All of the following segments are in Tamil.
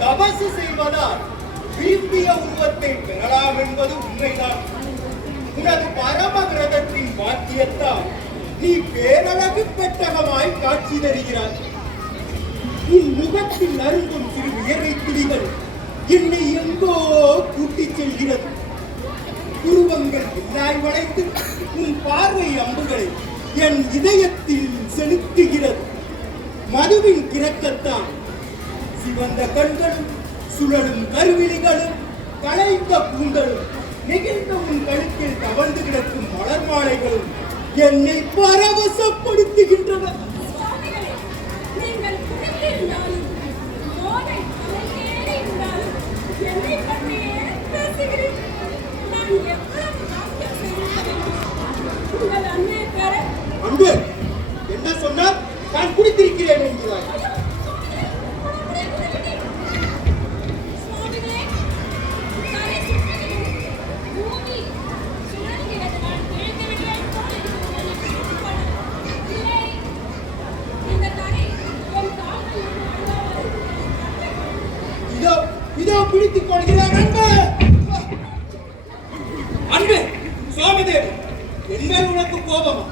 தபசு செய்வதால் விரும்பிய உருவத்தை பெறலாம் என்பது உண்மைதான். உனது பரம கிரகத்தின் பாக்கியத்தால் நீ பேரழகு பெட்டகமாய் காட்சி தருகிறாய். உன் முகத்தில் அரும்பும் சிறு வியர்வை துளிகள் என்னை எங்கோ கூட்டிச் செல்கிறது. உருவங்கள் வில்லாய் வளைத்து உன் பார்வை அம்புகளை என் இதயத்தில் செலுத்துகிறது. மதுவின் கிறக்கத்தான் சிவந்த கண்களும் சுழலும் கருவிழிகளும் களைந்த கூந்தலும் நெகிழ்ந்த உன் கழுத்தில் தவழ்ந்து கிடக்கும் மலர் மாலைகளும் என்னை பரவசப்படுத்துகின்றன. அன்பு என்ன சொன்னால் நான் குடித்திருக்கிறேன் என்கிறாய். இதோ பிடித்துக் கொள்கிறார். அன்பு அன்பு சுவாமிதேவி, என்மேல் உனக்கு கோபமா?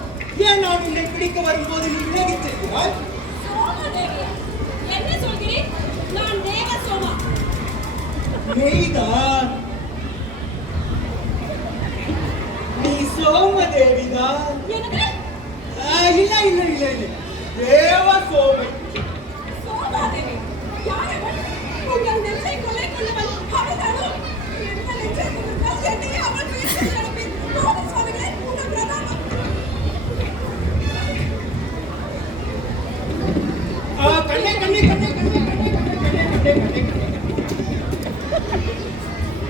ஏன் நான் உன்னை பிடிக்க வரும்போது நீ விலகிச் செல்கிறாய்? என்ன சொல்கிறேன்? நான் தேவசோமா. மெய்தான், நீ சோமதேவிதான். இல்ல இல்ல இல்ல இல்ல, தேவசோமை. சோமாதேவி யாரவன்? உங்கள் நெஞ்சை கொலை கொண்டவன் அவதானோ? என்ன நெஞ்சை கொண்டால் என்னை அவன் வீட்டில் நடப்பேன். போதும் சுவாமிகளே, உங்கள் பிரதானம். கண்ணே கண்ணே கண்ணே கண்ணே கண்ணே கண்ணே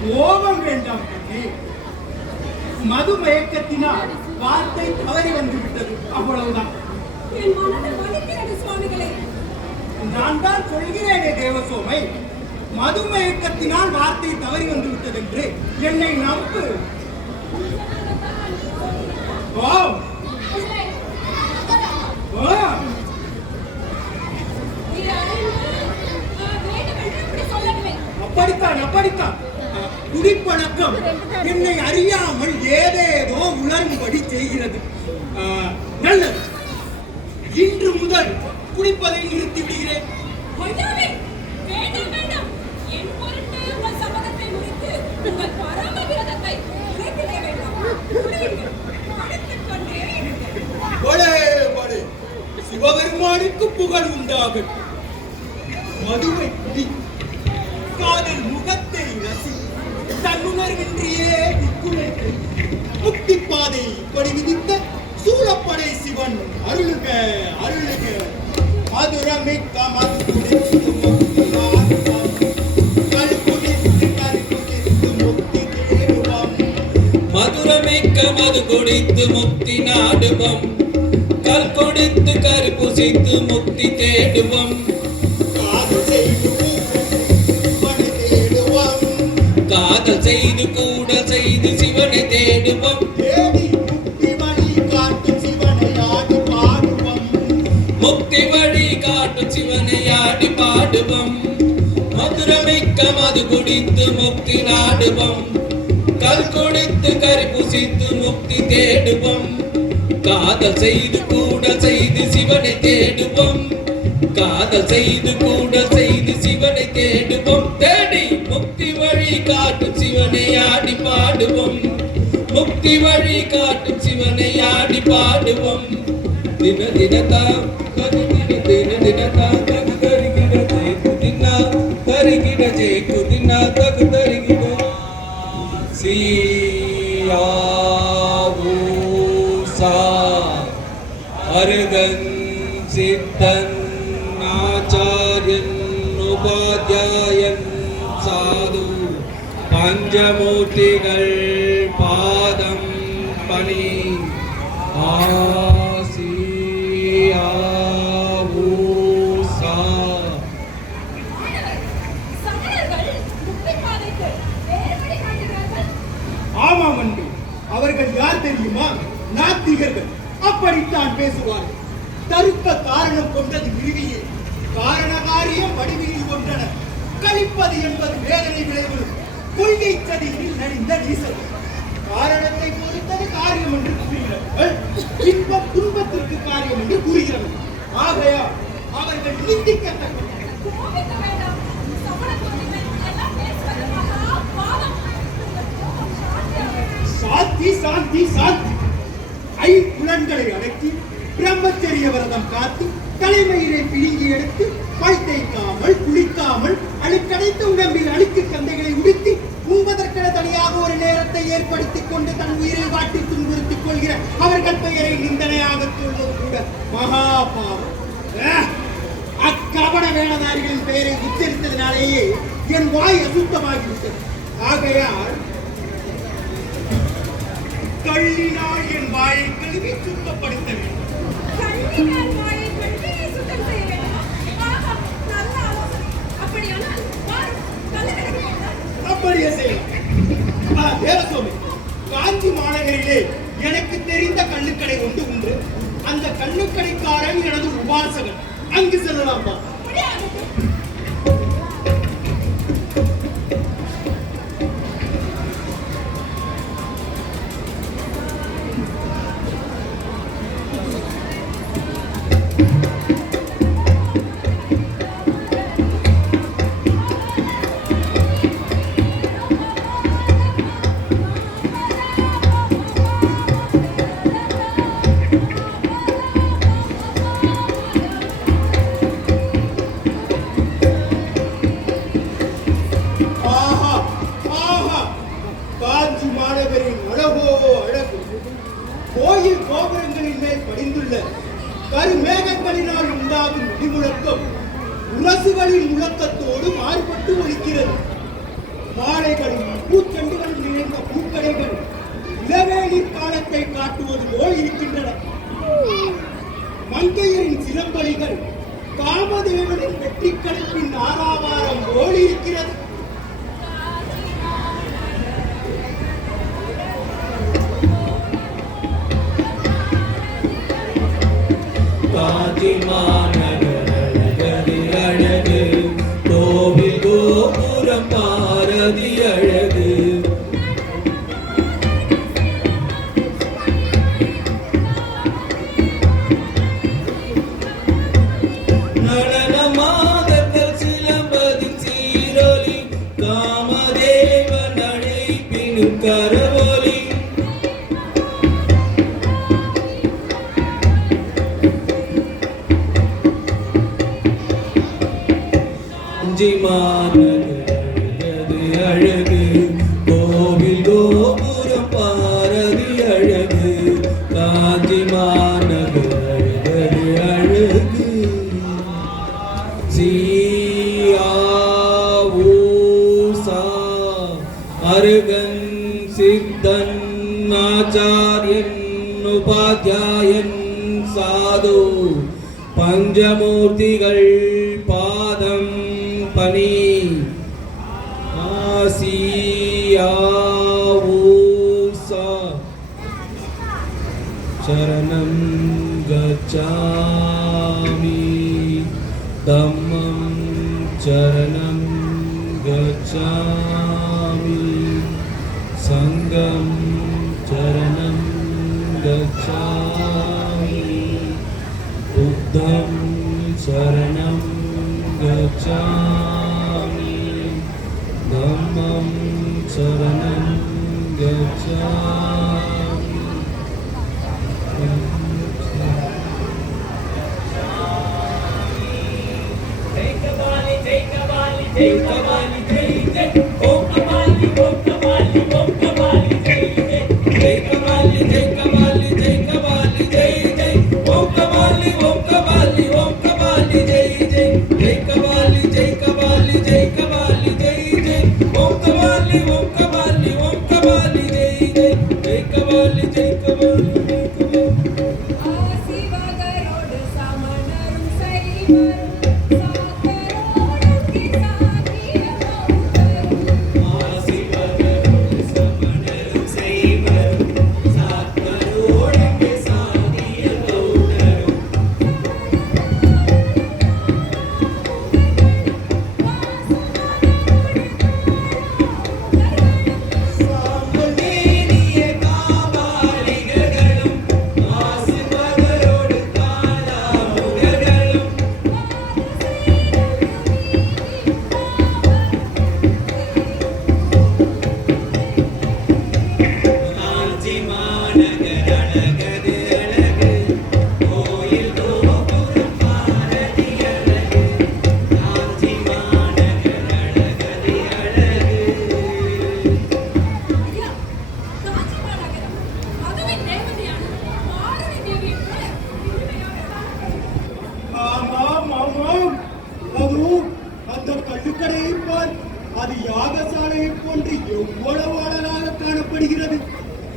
கோபம் வேண்டாம் கண்ணே. மது மயக்கத்தினால் வார்த்தை தவறி வந்து விட்டது, அவ்வளவுதான். என் மனதை வலிக்கிறது சுவாமிகளே. நான் தான் சொல்கிறேனே தேவசோமை, மதுமயக்கத்தினால் வார்த்தை தவறி வந்து விட்டது என்று என்னை நம்பு. அப்படித்தான் அப்படித்தான். குடிப்பழக்கம் என்னை அறியாமல் ஏதேதோ உணரும்படி செய்கிறது. நல்லது, இன்று முதல் குடிப்பதை நிறுத்தி விடுகிறேன். சிவபெருமானுக்கு புகழ் உண்டாகும். மதுவை குடி, காதல் முகத்தை ரசி, தன்னுணர்வின்றியே முக்தி பாதை படி விதித்த சூழப்படை சிவன் அருளுக அருளுக. மதுரமிக்க மது குடித்து முக்தி நாடுவோம், கல் குடித்து கல் குடித்து முக்தி தேடுவோம். மதுரமிக்க மது குடித்து முக்தி நாடுவோம், கல் குடித்து கரு புசித்து முக்தி தேடுவோம். காதல் செய்து தேடுவோம், காதல் செய்து கூட செய்து சிவனை தேடுவோம். தேடி முக்தி வழி காட்டும் சிவனை ஆடி பாடுவோம். முக்தி வழி காட்டும் சிவனை ஆடி பாடுவோம். மதுரமிக்க மது குடித்து முக்தி நாடுவோம், கல் குடித்து கரு புசித்து முக்தி தேடுவோம். காதல் செய்து கூட செய்து சிவனை தேடுவோம், காதல் செய்து கூட செய்து சிவனை தேடுவோம். தேடி முக்தி வழி காட்டும் சிவனை ஆடி பாடுவோம், முக்தி வழி காட்டும் சிவனை ஆடி பாடுவோம். தின தினதா தின தினதா தகு தருகிட ஜெய் குதினா, தருகிட ஜெய் குதினா தகு தருகிட சீயாவூசா அருகன் சித்தன் ஆச்சாரியன் உபாத்யாயன் சாது பஞ்சமூர்த்திகள் பாதம் பணி ஆசியாவூசா. சமணர்கள் முக்தி பாதைக்கு வேறு வழி காட்டுகிறார்கள். ஆமாம் அன்பு, அவர்கள் யார் தெரியுமா? நாத்திகர்கள். அப்படித்தான் பேசுவார்கள். தருக்க காரணம் கொண்டது விரிவியே, காரண காரியம் வடிவியில் கொண்டனர். கழிப்பது என்பது வேதனை விளைவுகளும் கொள்கை சதியில் நடிந்த நீசல். காரணத்தை பொறுத்தது காரியம் என்று கூறுகிறார்கள், இன்பம் துன்பத்திற்கு காரியம் என்று கூறுகிறார்கள். ஆகையால் அவர்கள் நிந்திக்கத்தக்கவர்கள். கோபிக்க வேண்டாம். சமண கோபிகள் எல்லாம் பேசுவது மகா பாவம். உங்கள் கோபம் சாந்தியாகும். சாந்தி சாந்தி சாந்தி. ஐம்புலன்களை அடக்கி பிரம்மச்சரிய விரதம் காத்து தலைமையிலே பிடுங்கி எடுத்து பல் தேய்க்காமல் குளிக்காமல் அழுக்கடைத்து உடம்பில் அழுக்கு கந்தைகளை உடுத்தி உண்பதற்கென தனியாக ஒரு நேரத்தை ஏற்படுத்திக் கொண்டு தன் உயிரை வாட்டி துன்புறுத்திக் கொள்கிற அவர்கள் பெயரை நிந்தனையாக சொல்வது கூட மகா பாவம். அக்கபட வேடதாரிகளின் பெயரை உச்சரித்ததினாலேயே என் வாய் அசுத்தமாகிவிட்டது. ஆகையால் கள்ளினால் என் வாயை கழுவி சுத்தப்படுத்த வேண்டும். கண்ணினால் வாயை கழுவி சுத்தம் செய்ய வேண்டுமா? ஆஹா, நல்ல ஆலோசனை. அப்படியானால் வாருங்கள், கல்லு கடைக்கு போகலாம். அப்படியே செய்யலாம். தேவசோமி, காஞ்சி மாநகரிலே எனக்கு தெரிந்த கள்ளுக்கடை ஒன்று உண்டு. அந்த கள்ளுக்கடைக்காரன் எனது உபாசகன். அங்கு செல்லலாமா? முடியாகட்டும். ஆஹா ஆஹா, காஞ்சி மாநகரின் அழகோ அழகு. கோயில் கோபுரங்களின் மேல் படிந்துள்ள கருமேகங்களினால் உண்டாகும் இடிமுழக்கம் உரசுகளின் முழக்கத்தோடு மாறுபட்டு ஒலிக்கிறது. மாலைகளும் பூச்செண்டுகளும் நிறைந்த பூக்கடைகள் இளவேனிற் காலத்தை காட்டுவது போல் இருக்கின்றன. மங்கையரின் சிலம்பலிகள் காமதேவனின் வெற்றி கணிப்பின் ஆறாவாரம் போல் இருக்கிறது. காஞ்சி மாநகர் அழகது அழகு, கோவில் கோபுரம் பாரதி அழகு. நடனமாதர்கள் சிலம்பதின் சீரொலி, காமதேவன் அழைப்பினும் கரவொலி. காஞ்சி மாநகர் அழகது அழகு, கோவில் கோபுரம் பாரதி அழகு. காஞ்சி மாநகர் அழகது அழகு. சியாவூசா அருகன் சித்தன் ஆச்சாரியன் உபாத்யாயன் சாது பஞ்சமூர்த்திகள் பாதம் பணி ஆசியாவூசா. சரணம் கச்சாமி தம்மம் சரணம் கச்சாமி சங்கம் சரணம் கச்சாமி புத்தம் சரணம் கச்சாமி தம்மம் சரணம் கச்சாமி. ஜெய் கபாலி ஜெய் கபாலி ஜெய் கபாலி ஜெய் ஜெய் ஓம் கபாலி ஓம் கபாலி ஓம் கபாலி ஜெய் ஜெய். ஜெய் கபாலி ஜெய் கபாலி ஜெய் கபாலி ஜெய் ஜெய் ஓம் கபாலி ஓம் கபாலி ஓம் கபாலி ஜெய் ஜெய். ஜெய் கபாலி ஜெய் கபாலி ஓம் கபாலி ஜெய் ஜெய் ஜெய் கபாலி ஜெய் கபாலி ஜெய் கபாலி ஆசிவகரோடு சமணரும் சைவரும் சாத்தரோடு சாத்திய பௌத்தரும் ஆசிவகரோடு சமணரும் சைவரும் சாத்தரோடு சாதிய பௌத்தரும் சாம்பவேலிய காவாலிகர்களும் ஆசிவகரோடு காலாமுகர்களும் காஞ்சி மாநகர் அழகது அழகு கோயில் கோபுரம் பாரதி அழகு காஞ்சி மாநகர் அழகது அழகு ஐயா, காஞ்சி மாநகரம் அதுவே தேவதையான பாரதி தேவியைப் போல இனிமையாக காணப்படுகிறது. ஆமாம் ஆமாம் அதுவும் அந்த கள்ளுக்கடையை பார், அது யாகசாலையை போன்று எவ்வளவு அழகாக காணப்படுகிறது.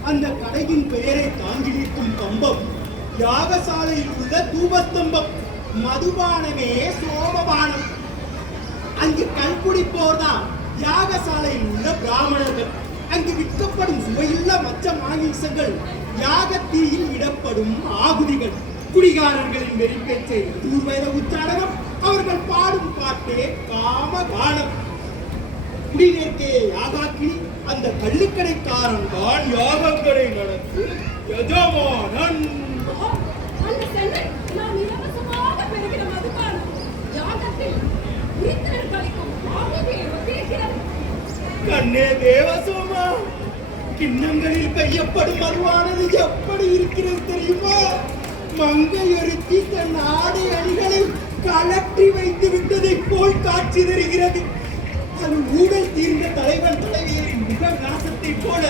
அந்த கடையின் பெயரை தாங்கி நிற்கும் கம்பம் யாகசாலையில் உள்ள தூபஸ்தம்பம். மதுபானமே சோமபானம். அங்கு கல்குடிப்போர் தான் யாகசாலையில் உள்ள பிராமணர்கள். அங்கு விற்கப்படும் சுவையுள்ள மற்ற மாமிசங்கள் யாகத்தீயில் இடப்படும் ஆகுதிகள். குடிகாரர்களின் வெறிப்பேச்சை தூர்வேத உச்சாடனம். அவர்கள் பாடும் பாட்டே காமகானம். குடிநீர்க்கே யாகாக்கினி. அந்த கள்ளுக்கடைக்காரன் தான் யாகங்களை நடத்து எஜமானன். ஆ, அந்த சென்னை நாம் இலவசமாக பெறுகிற மதுபானம் யாகத்தில் உயிர்த்திரள் கழிக்கும் ஆகுதியை ஒத்திருக்கிறது. கண்ணே தேவசோமா, கிண்ணங்களில் கையப்படும் மதுவானது எப்படி இருக்கிறது தெரியுமா? மங்கையொருத்தி தன் ஆடை அணிகளை கலற்றி வைத்து விட்டதைப் போல் காட்சி தருகிறது. அது ஊழல் தீர்ந்த தலைவன் தலைவியரின் முக நாசத்தைப் போல,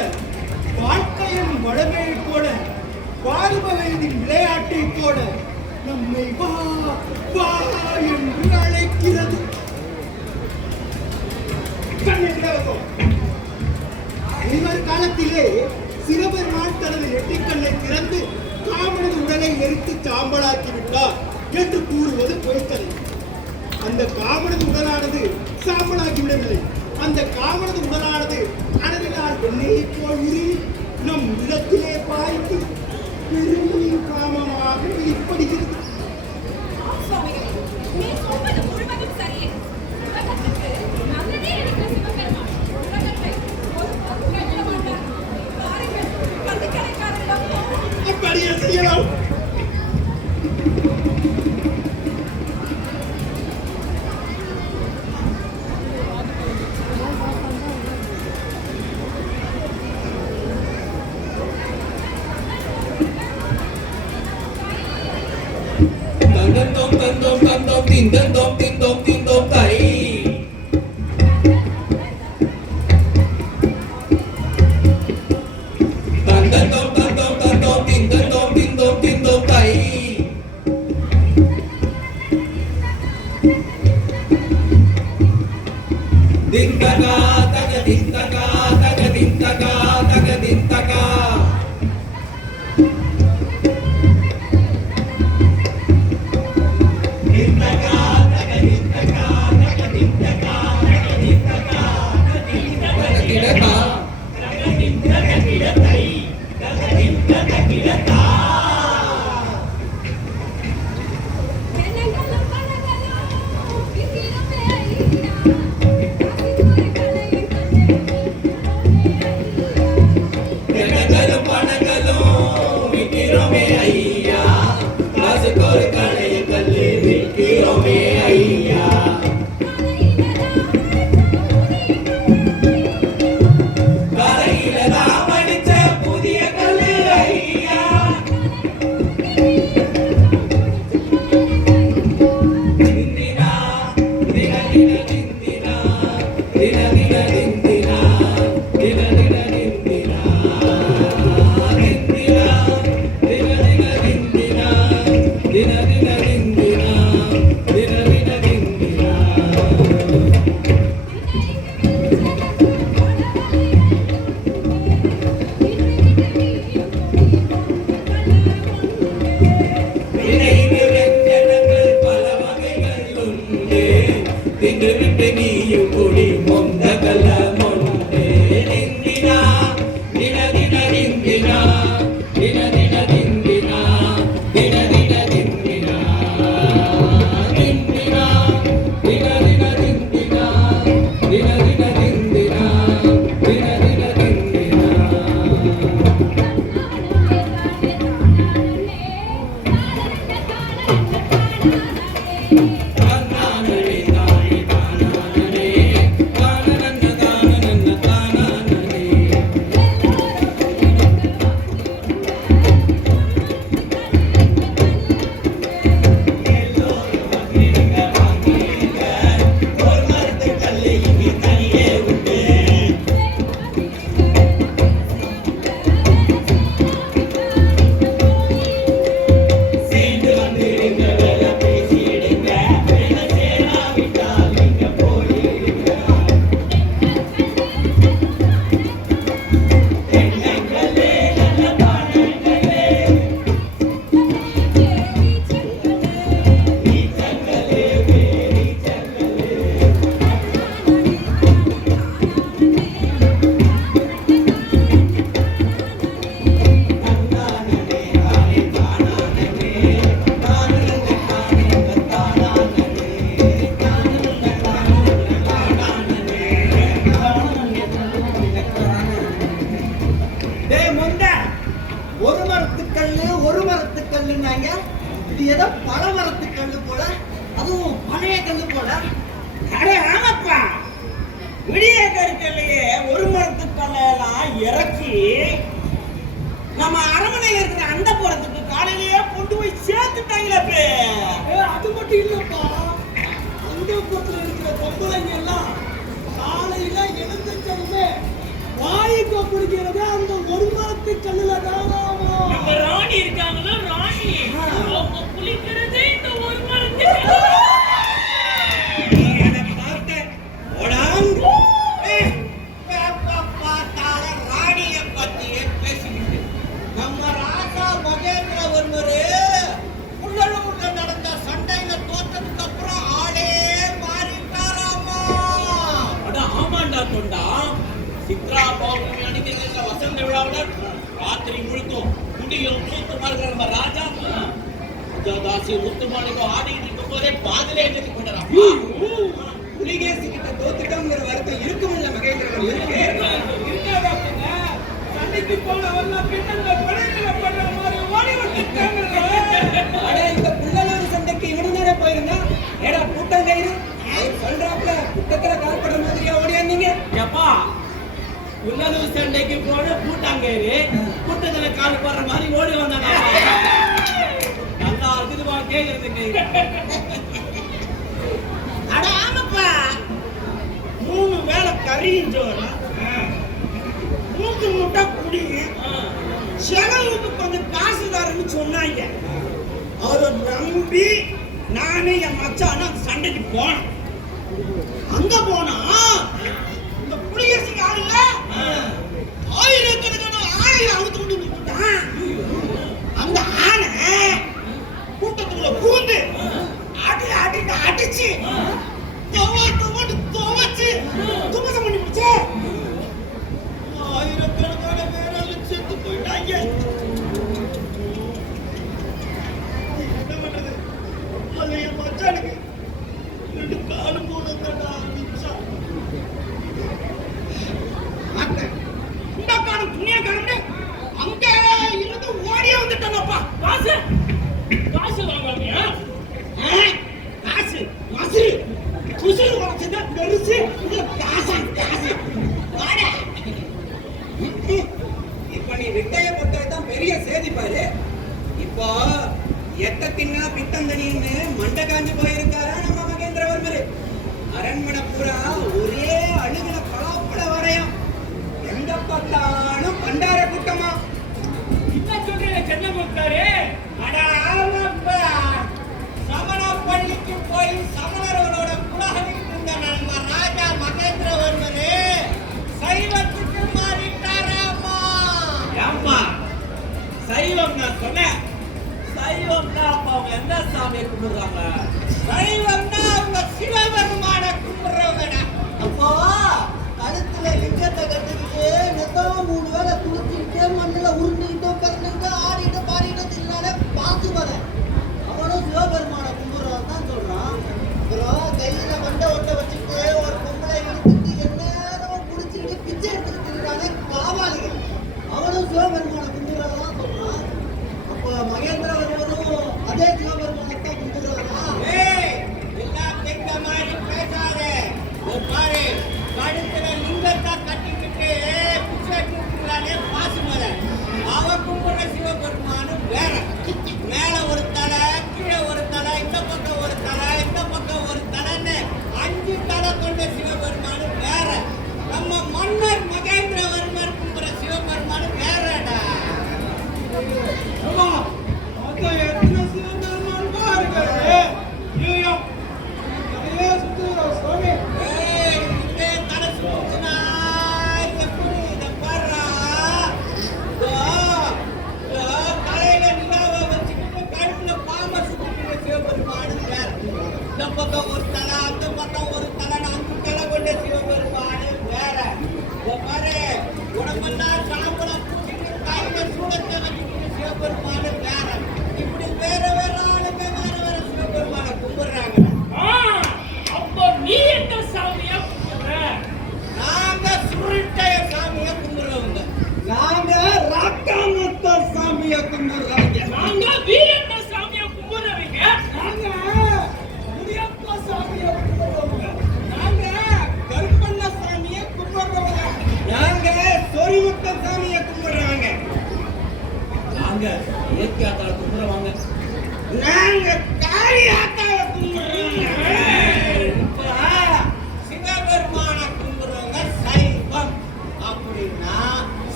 வாழ்க்கையின் வளமையைப் போல, வாலிப வயதின் விளையாட்டைப் போல நம்மை வா வா என்று அழைக்கிறது. கண்ணே தேவசோமா, இவர் காலத்திலே சிவபெருமான் தனது நெற்றிக்கண்ணை திறந்து காமனது உடலை எரித்து சாம்பலாக்கி விட்டார் என்று கூறுவது பொய்க்கதை. அந்த காமனது உடலானது சாம்பலாக்கி விடவில்லை. அந்த காமனது உடலானது அனலினால் வெண்ணெயை போல் உருகி நம் உள்ளத்திலே பாய்ந்து பெரும் காமமாக வெளிப்படுகிறது. ஆம் சுவாமிகளே, நீ சொல்வது முழுவதும் சரியே. உலகத்துக்கு நல்லதே அளித்த சிவபெருமான் உலகத்தை ஒருபோதும் கைவிட மாட்டார். பாருங்கள், கள்ளுக்கடைக்காரரிடம் போவோம். அப்படியே செய்யலாம். தந்தம் தந்தம் தந்தம் திந்தம் திந்தம் திந்தம் தை தந்தம் தந்தம் தந்தம் திந்தம் திந்தம் திந்தம் தை திந்தகா தக திந்தகா தக திந்தகா தக திந்தகா என்னங்களும் பணங்களும் விக்கிரமே ஐயா. காசித்துறை கலையின் கண்ணே பணங்களும் விக்கிறோமே ஐயா, காசுக்கு ஒரு கடையை கல்லு விற்கிறோமே ஐயா. கரையில தான் படிச்ச புதிய கல்லு ஐயா. திந்தினா தின தின திந்தினா தின தின திந்தினா தின தின திந்தினா திந்தினா தின தின திந்தினா தின தின திந்தினா தின தின திந்தினா தின்று விட்டு நீயும் கூடி மொந்த கல்ல மொண்டே நிந்தினா தின தின நிந்தினா தின தின நிந்தினா தின தின நிந்தினா நிந்தினா தின தின நிந்தினா தின தின நிந்தினா தின தின நிந்தினா தானானே தானே தானானே தானனன்ன தானனன்ன தானானே எல்லோரும் வாங்கிடுங்க வாங்கிடுங்க ஒரு மரத்து கல்லை இனி தனியே விட்டு சேர்ந்து வந்துடுங்க வேலை பேசிடுங்க வேலை சேராவிட்டால் நீங்க போயிடுங்க தென்னங்களே நல்ல பானங்களே நீச்சங்களே நீச்சங்களே தன்னானே தானே தானானே தானனன்ன தானனன்ன தானானே தானனன்ன தானனன்ன தானானே டேய் மொண்ட, ஒரு மரத்துக்கல்லு ஒரு மரத்துக்கல்லுன்னாங்க. இது ஏதோ பல மரத்துக்கல்லு போல, அதுவும் பழைய கல்லு போல. அட ஆமாப்பா, விடிய கருக்கல்லையே ஒரு மரத்துக்கல்லாம் இறக்கி நம்ம அரண்மனையில் இருக்கிற அந்த புறத்துக்கு காலையிலேயே கொண்டு போய் சேர்த்துட்டாங்களே. அது மட்டும் இல்லப்பா, அந்த பக்கத்துல இருக்கிற பொம்பளைங்க எல்லாம் காலையில எழுந்துச்சதுமே வாய்க்கு பிடிக்கிறது அந்த ஒரு மரத்து கல்லுல தானாமா. நம்ம ராணி இருக்காங்களா, ராணி அவங்க குளிக்கிறதே இந்த ஒரு மரத்துக்கு. ராணிய பத்தியே பேசிக்கிட்டு நம்ம ராஜா மகேந்திரவர்மரு புள்ளலூர்ல நடந்த சண்டையில தோற்றதுக்கு அப்புறம் ஆளே மாறிட்டாராமா. அட ஆமாண்டா தொண்டா, சித்ரா பௌர்ணமி அன்னைக்கு நடந்த வசந்த விழாவுல ராத்திரி முழுக்கும் குடியும் சூத்துமார்கள் நம்ம ராஜா ராஜாதாசி முத்துமாளிகை ஆடிட்டு இருக்கும் போதே பாதிலே எழுதி கொண்டாராம். புலிகேசி கிட்ட தோத்துட்டோங்கிற வருத்தம் இருக்கும் இல்ல மகேந்திரவர்மர் இருக்கு. சண்டைக்கு போனவெல்லாம் பின்னங்க படையில பண்ற மாதிரி ஓடி வந்துட்டாங்க. அட இந்த புள்ளலூர் சண்டைக்கு இவனுதானே போயிருந்தான். ஏடா கூட்டம் கயிறு சொல்றாப்ல புத்தகத்துல கால்படுற மாதிரியா ஓடியாந்தீங்க. எப்பா புல்லலூர் சண்டைக்கு போன கூட்டாங்கேரு கூட்டத்துல கால் போடுற மாதிரி ஓடி வந்தாங்க. நல்லா இருக்குதுப்பா கேக்குறதுக்கு. அட ஆமாப்பா, 3 வேளை கறியும் சோறு, 3 முட்டை குடி, செலவுக்கு கொஞ்சம் காசு தரேன்னு சொன்னாங்க. அதை நம்பி நானே என் மச்சான சண்டைக்கு போனேன். அங்க போனா இந்த புலிகேசிக்கு ஆள் இல்ல, ஆயிரக்கணக்கான ஆணையை அவுத்து கொண்டு வந்துட்டான். அந்த ஆணை கூட்டத்துக்குள்ள பூந்து அடிச்சு துவச்சு துவசம் பண்ணி பிடிச்சு ஆயிரக்கணக்கான பேரால செத்து போயிட்டாங்க. என்ன பண்றது? அது என் மச்சானுக்கு 2 காலும் போனதா மிச்சா. இந்த காலம் துணியா காலம் அங்க இருந்து ஓடியே வந்துட்டானப்பா. காசு காசு வாங்காமியா? காசு மசுரு குசுறு உடச்சுதா பெருசு. இது காசா காசு வாடா. இப்ப நீ விட்டைய போட்டதுதான் பெரிய சேதி பாரு. இப்போ எத்த தின்னா பித்தந்தனின்னு மண்டை காஞ்சு போயிருக்காரா நம்ம மகேந்திரவர்மரு. அரண்மனை பூரா ஒரே அழுகின பலாப்பழ வரையும், எங்க பார்த்தாலும் பண்டார கூட்டமா. என்ன சொல்றீங்க சென்னமுத்தாரே? அட ஆமாப்பா, சமண பள்ளிக்கு போய் சமணர்களோட குலகரிட்டு இருந்த நம்ம ராஜா மகேந்திரவர்மரு சைவத்துக்கு மாறிட்டாராமா. ஏம்பா சைவம் நான் சொன்னேன். சைவம்னா அப்ப அவங்க என்ன சாமியை கும்பிடுறாங்க? சைவம்னா அவங்க சிவபெருமான பாரு கழுத்துல லிங்கத்தை கட்டிக்கிட்டு பிச்சை எடுத்துக்கிறானே பாசுமலை அவன் கும்பிடுற சிவபெருமானும் வேற. மேல ஒரு தலை, கீழே ஒரு தலை, இந்த பக்கம் ஒரு தலை, இந்த பக்கம் ஒரு தலைன்னு 5 தலை கொண்ட சிவபெருமானும் வேற. நம்ம மன்னர் மகேந்திரவர்மர் கும்பிடுற சிவபெருமானும் வேறடா. அம்மா, மொத்தம் எத்தனை சிவபெருமான் பாருங்க. ஐயோ, தலையே சுத்துறா சுவாமி. ஏய், இதே தலை சுத்துனா எப்படி இதை பாருடா. தலையில நிலாவை வச்சுக்கிட்டு கழுத்துல பாம்பை சுத்திக்கிட்டு சிவபெருமானும் வேற. இந்த பக்கம் ஒரு தலை, அந்த பக்கம் ஒரு தலை, 5 தலை கொண்ட சிவபெருமானும் வேற. இதை பாரு, உடம்பெல்லாம் சாம்பலம் பூச்சிட்டு கையில சூடத்தை வச்சுக்கிட்டு சிவபெருமானும் வேற. இப்படி வேற வேற ஆளுங்க வேற வேற சிவபெருமானை கும்பிடுறாங்க. அப்போ நீ எந்த சாமியா கும்பிடுற? நாங்க சுருட்டைய சாமியை கும்பிடுறவங்க. நாங்க ராக்காமத்த சாமியை கும்பிடுறோங்க. நாங்க வீரண்ட சாமியா கும்பிடுறவங்க. நாங்க முனியப்ப சாமியை கும்பிடுறோங்க. நாங்க கருப்பண்ண சாமியை கும்பிடுறோங்க. நாங்க சொரிமுத்த சாமியை கும்பிடுறவங்க. நாங்க இயற்கையாத்தால கும்பிடுறவங்க. நாங்க காளியாத்தாவை கும்பிடுறவங்க. இப்ப சிவபெருமானை கும்பிடுறவங்க சைவம். அப்படின்னா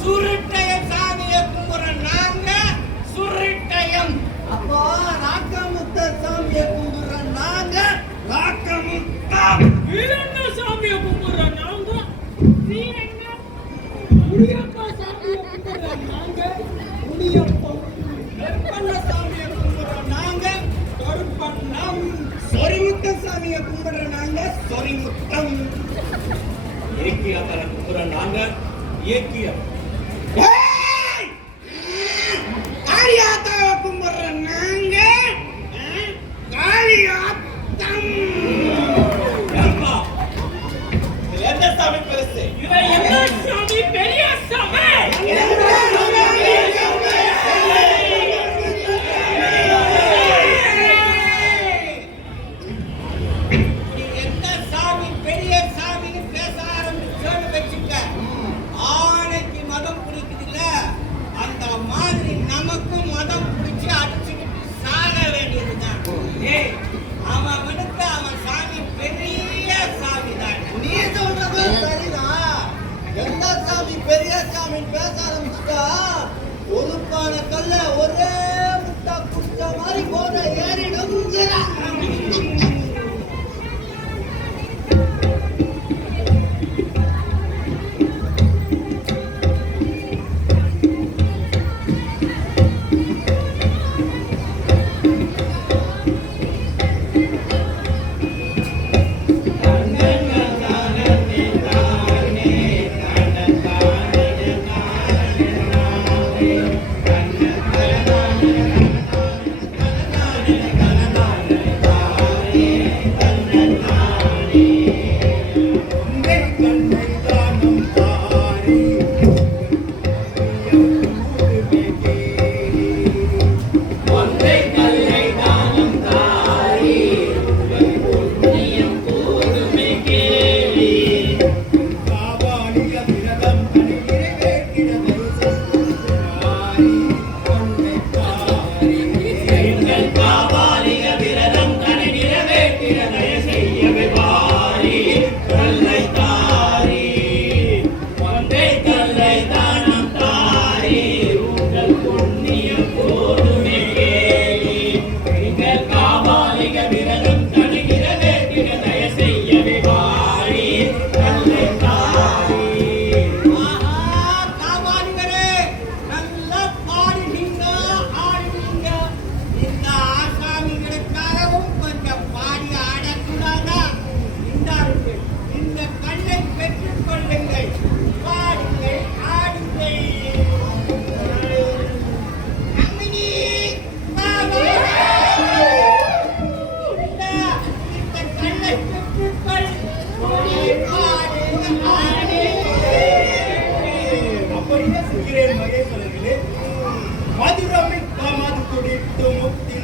சுருட்டைய சாமியை கும்பிடுற நாங்க சுருட்டயம். அப்போ ராக்கமுத்த சாமியை கும்பிடுற நாங்க ராக்கமுத்தம். வீரண்ட சாமியா கும்பிடுற நாங்க வீரண்ட. முனியப்ப சாமியை கும்பிடுற நாங்க முனியப்பம். கருப்பண்ண சாமியை கும்பிடுற நாங்க கருப்பண்ணம். சொரிமுத்த சாமியை கும்பிடுற நாங்க சொரிமுத்தம். இயற்கையாத்தால கும்பிடுற நாங்க இயற்கையம். ஏய்! காளியாத்தாவை கும்பிடுற நாங்க காளியாத்தம். ஏப்பா, இது எந்த சாமி பெருசு? இவன் எந்த சாமி பெரிய சாமி? நீ எந்த சாமி பெரிய சாமின்னு பேச ஆரம்பிச்சோன்னு வச்சுக்க, ஆணைக்கு மதம் பிடிக்குதுல்ல, அந்த மாதிரி நமக்கும் மதம் பிடிச்சு அடிச்சுக்கிட்டு சாக வேண்டியதுதான். ஏய், அவனுக்கு அவன் சாமி பெரிய சாமி தான். நீ சொல்றது சரிதான். எந்த சாமி பெரிய சாமின்னு பேச ஆரம்பிச்சுட்டா ஒரு பானை கல்ல ஒரே முட்டா குடிச்ச மாதிரி போத ஏறிடும்.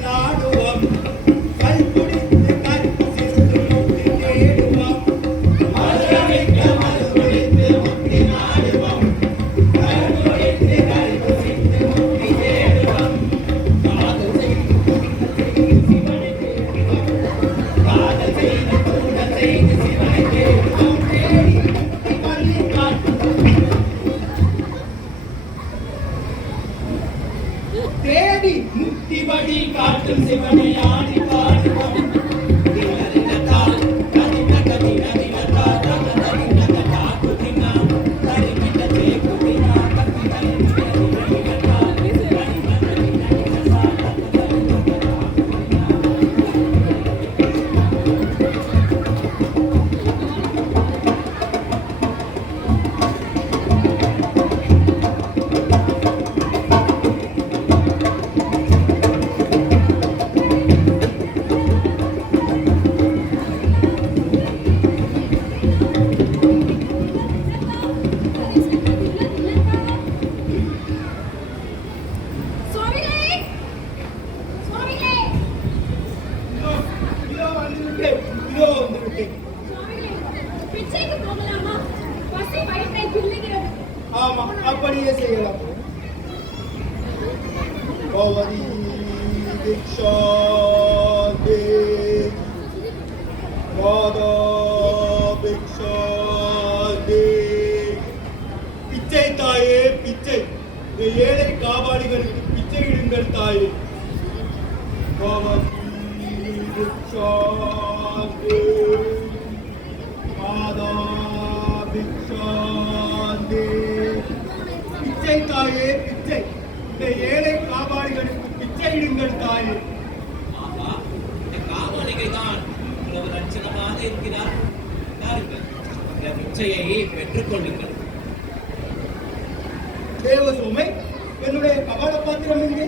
நாடுவோம் கல் குடித்து கற்பு சிறுத்து முக்தி தேடுவோம் ஆமா, அப்படியே செய்யலாம். பவதி பிக்ஷாதே மாதா பிக்ஷாதே. பிச்சை தாயே பிச்சை, இந்த ஏழை காபாலிகளுக்கு பிச்சை இடுங்கள் தாயே. பவதி பிக்ஷாதே மாதா பிக்ஷாதே. பிச்சை தாயே பிச்சை, இந்த ஏழை காபாலிகளுக்கு பிச்சை இடுங்கள் தாயே. ஆஹா, இந்த காவாலிகை தான் இவ்வளவு லட்சணமாக இருக்கிறார். பாருங்கள், இந்த பிச்சையை பெற்றுக்கொள்ளுங்கள். தேவசோமை, என்னுடைய கபால பாத்திரம் எங்கே?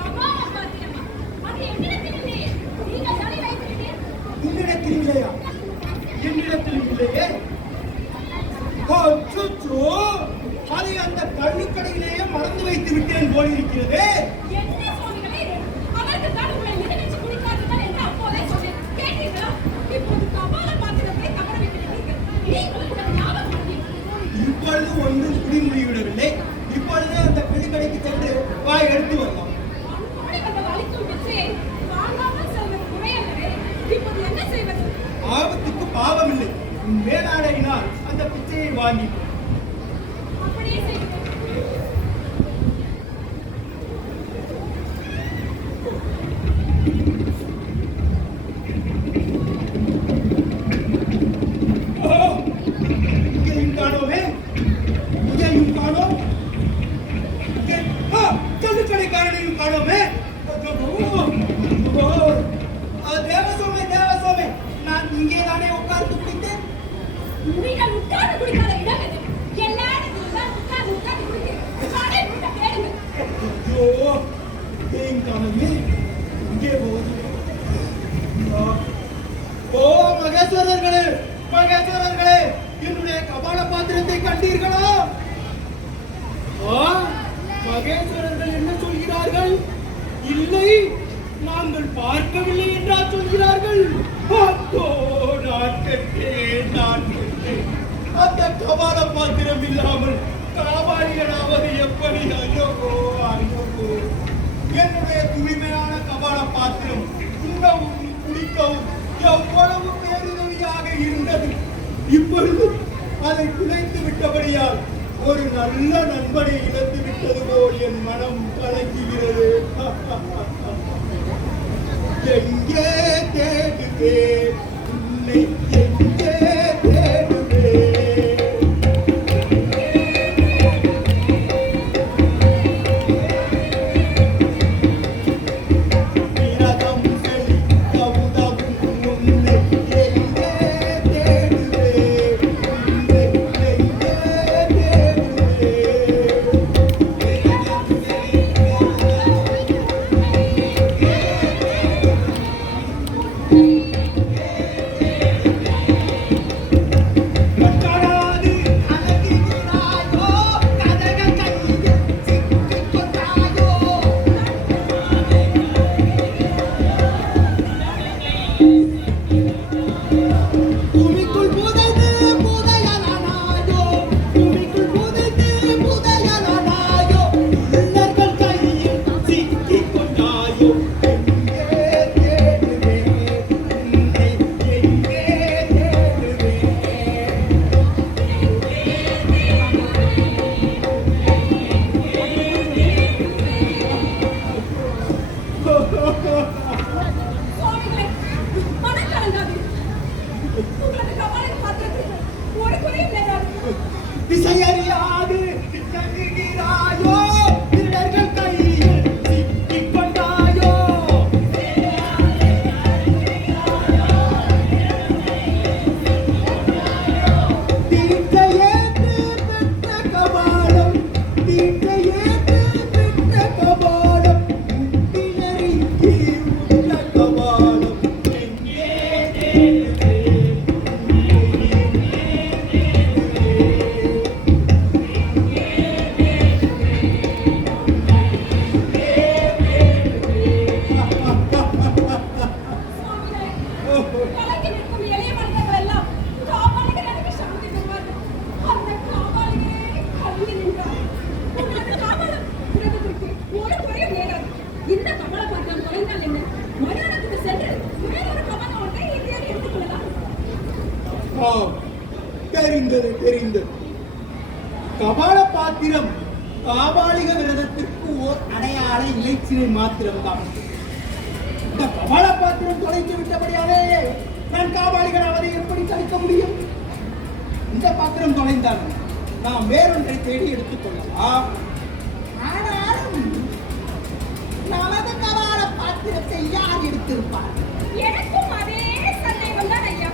கபால பாத்திரமா? அது என்னிடத்தில் இல்லையே. நீங்கள் தானே வைத்திருந்தீர். உன்னிடத்தில் இல்லையா? என்னிடத்தில் இல்லையே. அச்சச்சோ, அதை அந்த கள்ளுக்கடையிலேயே மறந்து வைத்து விட்டேன் போல் இருக்கிறதே. என்ன சுவாமிகளே இது? அவருக்கு தான் உங்களை நினைச்சு குடிக்காதீர்கள் என்று அப்போதே சொன்னேன். கேட்டீர்களா? இப்போது கபால பாத்திரத்தை தவற விட்டுவிட்டீர்கள். நீங்கள் உங்கள் ஞாபகம் பண்ணீர்கள். இப்பொழுது ஒன்றும் குடிமுடிவிடவில்லை. இப்பொழுது அந்த கிளிக்கடைக்கு சென்று வாய் எடுத்து வரலாம். அன்போடு வந்தவர் அளிக்கும் பிச்சையை வாங்காமல் செல்வது முறையல்லவே. இப்போது என்ன செய்வது? ஆபத்துக்கு பாவமில்லை. உன் மேலாடையினால் அந்த பிச்சையை வாங்கி அப்படியே செய்கிறேன். இங்கேயும் காணோமே, இங்கேயும் காணோம். கள்ளுக்கடைக்காரனையும் காணோமே. தேவசோமே தேவசோமே, நான் இங்கே தானே உட்கார்ந்து குடித்தேன். நீங்கள் உட்கார்ந்து குடிக்காத இடம் எது? எல்லா இடத்திலும் தான் உட்கார்ந்து உட்கார்ந்து குடிக்கிறேன். கடை முட்டை தேடுங்கள். ஐயோ, இங்கேயும் காணோமே. இங்கே போகுது. ஓ மகேஸ்வரர்களே, மகேஸ்வரர்களே, என்னுடைய கபால பாத்திரத்தை கண்டீர்களா? மகேஸ்வரர்கள் என்ன சொல்கிறார்கள்? இல்லை, நாங்கள் பார்க்கவில்லை என்றா சொல்கிறார்கள். அப்போ நான் கெட்டேன், நான் கெட்டேன். அந்த கபால பாத்திரம் இல்லாமல் காபாலிகளாவது எப்படி? ஐயோ ஐயோ, என்னுடைய தூய்மையான கபால பாத்திரம் உண்ணவும் குடிக்கவும் எவ்வளவு பேருதவியாக இருந்தது. இப்பொழுது அதை குலைத்து விட்டபடியால் ஒரு நல்ல நண்பனை இழந்து விட்டது போல் என் மனம் கலங்குகிறது. எங்கே தேடுவேன் உன்னை, எங்கே தேடுவேன்? விரதம் செழிக்க உதவும் உன்னை எங்கே தேடுவேன்? உன்னை எங்கே தேடுவேன்? தெரிந்தது. கபால பாத்திரம் காபாலிக விரதத்திற்கு ஓர் அடையாள இலைச்சினை மாத்திரம்தான். இந்த கபால பாத்திரம் தொலைத்து விட்டபடியாலே நான் காபாலிகள் அவரை எப்படி தடுக்க முடியும்? இந்த பாத்திரம் தொலைந்தான் நாம் வேறொன்றை தேடி எடுத்துக் கொள்ளலாம். ஆனாலும் நமது கபால பாத்திரத்தை யார் எடுத்திருப்பார்? எனக்கும் அதே சந்தேகம் தான் ஐயா.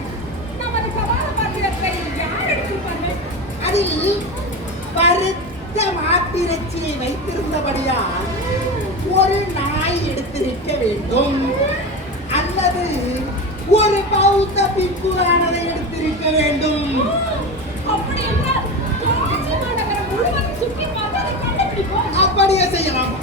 நமது கபால பாத்திரத்தை யார் எடுத்திருப்பார்கள்? அதில் பருத்த மாட்டிறைச்சியை வைத்திருந்தபடியால் ஒரு நாய் எடுத்திருக்க வேண்டும், அல்லது ஒரு பௌத்த பிக்குரானதை எடுத்திருக்க வேண்டும். அப்படி என்றால் காசி மாநகரம் முழுவதும் சுற்றி பார்த்து அதை கண்டுபிடிப்போம். அப்படியே செய்யலாம்.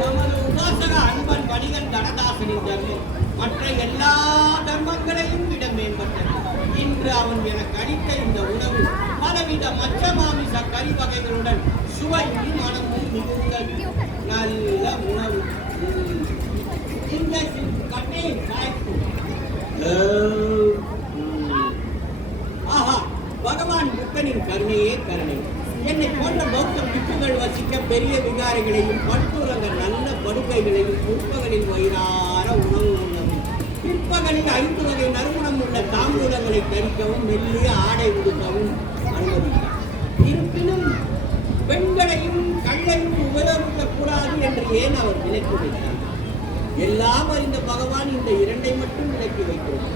நமது உபாசக அன்பன் வணிகன் தனதாசனின் தர்மம் மற்ற எல்லா தர்மங்களையும் விட மேம்பட்டது. இன்று அவன் எனக்கு அளித்த இந்த உணவு பலவித மச்ச மாமிச கறி வகைகளுடன் சுவையும் மனமும் மிகுந்தது. நல்ல உணவு. இந்த கட்டை சாய்ப்பு. ஆஹா, பகவான் புத்தனின் கருணையே கருணை. என்னை போன்ற பௌத்த பிக்குகள் வசிக்க பெரிய விகாரிகளையும் படுத்துறங்க நல்ல படுக்கைகளையும் முற்பகலில் வயிறார உணவு உண்ணவும், பிற்பகலில் 5 வகை நறுமணம் உள்ள தாம்பூலங்களை தரிக்கவும் மெல்லிய ஆடை உடுக்கவும் அனுமதித்தார். இருப்பினும் பெண்களையும் கள்ளையும் உபயோகிக்கக் கூடாது என்று ஏன் அவர் விலக்கி வைத்தார்? எல்லாம் அறிந்த பகவான் இந்த 2ஐ மட்டும் விலக்கி வைக்கிறார்.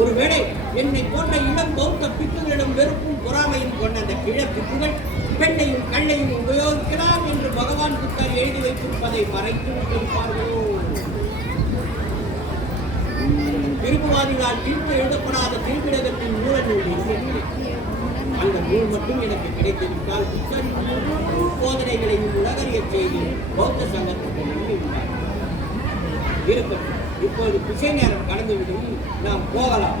ஒருவேளை என்னை போன்ற இளம் பௌத்த பிக்குகளிடம் வெறுப்பும் பொறாமையும் கொண்ட அந்த கிழ பிக்குகள் பெண்ணையும் கண்ணையும் உபயோகிக்கலாம் என்று பகவான் புத்தர் எழுதி வைத்திருப்பதை மறைத்து விட்டிருப்பார்களோ? திருப்புவாதிகளால் தீர்ப்பு எழுதப்படாத திருப்பிடகத்தின் மூல நூல் இல்லை. அந்த நூல் மட்டும் எனக்கு கிடைத்துவிட்டால் புத்தரின் முழு போதனைகளையும் உலகறிய செய்தி பௌத்த சங்கத்துக்கு நன்றி உண்டார். இருக்கட்டும், இப்போது பிசை நேரம் கடந்துவிடும், நாம் போகலாம்.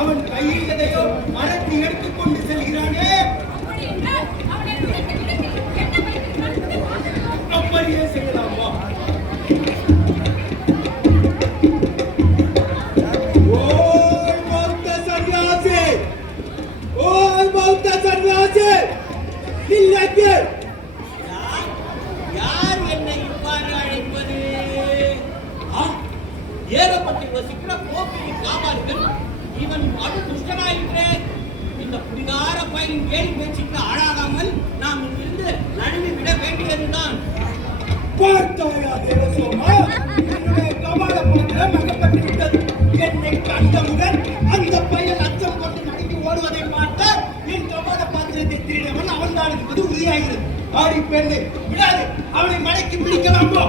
அவன் கையில் எதையோ மரத்தை எடுத்துக்கொண்டு செல்கிறானே. அப்படியே செய்யலாமா? இல்லையே. யார் என்னை இவ்வாறு அழைப்பது? ஏகப்பட்டு வசிக்கிற போக்கிரி காபாலிகள். இவன் அடு துஷ்டனாயிற்றே. இந்த புதிதார பயிரின் கேலி பேச்சுக்கு ஆளாகாமல் நாம் இங்கிருந்து நழுவி விட வேண்டியதுதான். பார்த்தாயா தேவசோமா, என்னுடைய கபால பாத்திரம் அகப்பட்டு விட்டது. என்னை கண்டவுடன் அந்த பையன் அச்சம் கொண்டு நடுங்கி ஓடுவதை பார்த்த என் கபால பாத்திரத்தை திருடவன் அவன் தான் என்பது உறுதியாகிறது. ஆடி பெண்ணை விடாது, அவனை மடக்கி பிடிக்கலாமோ?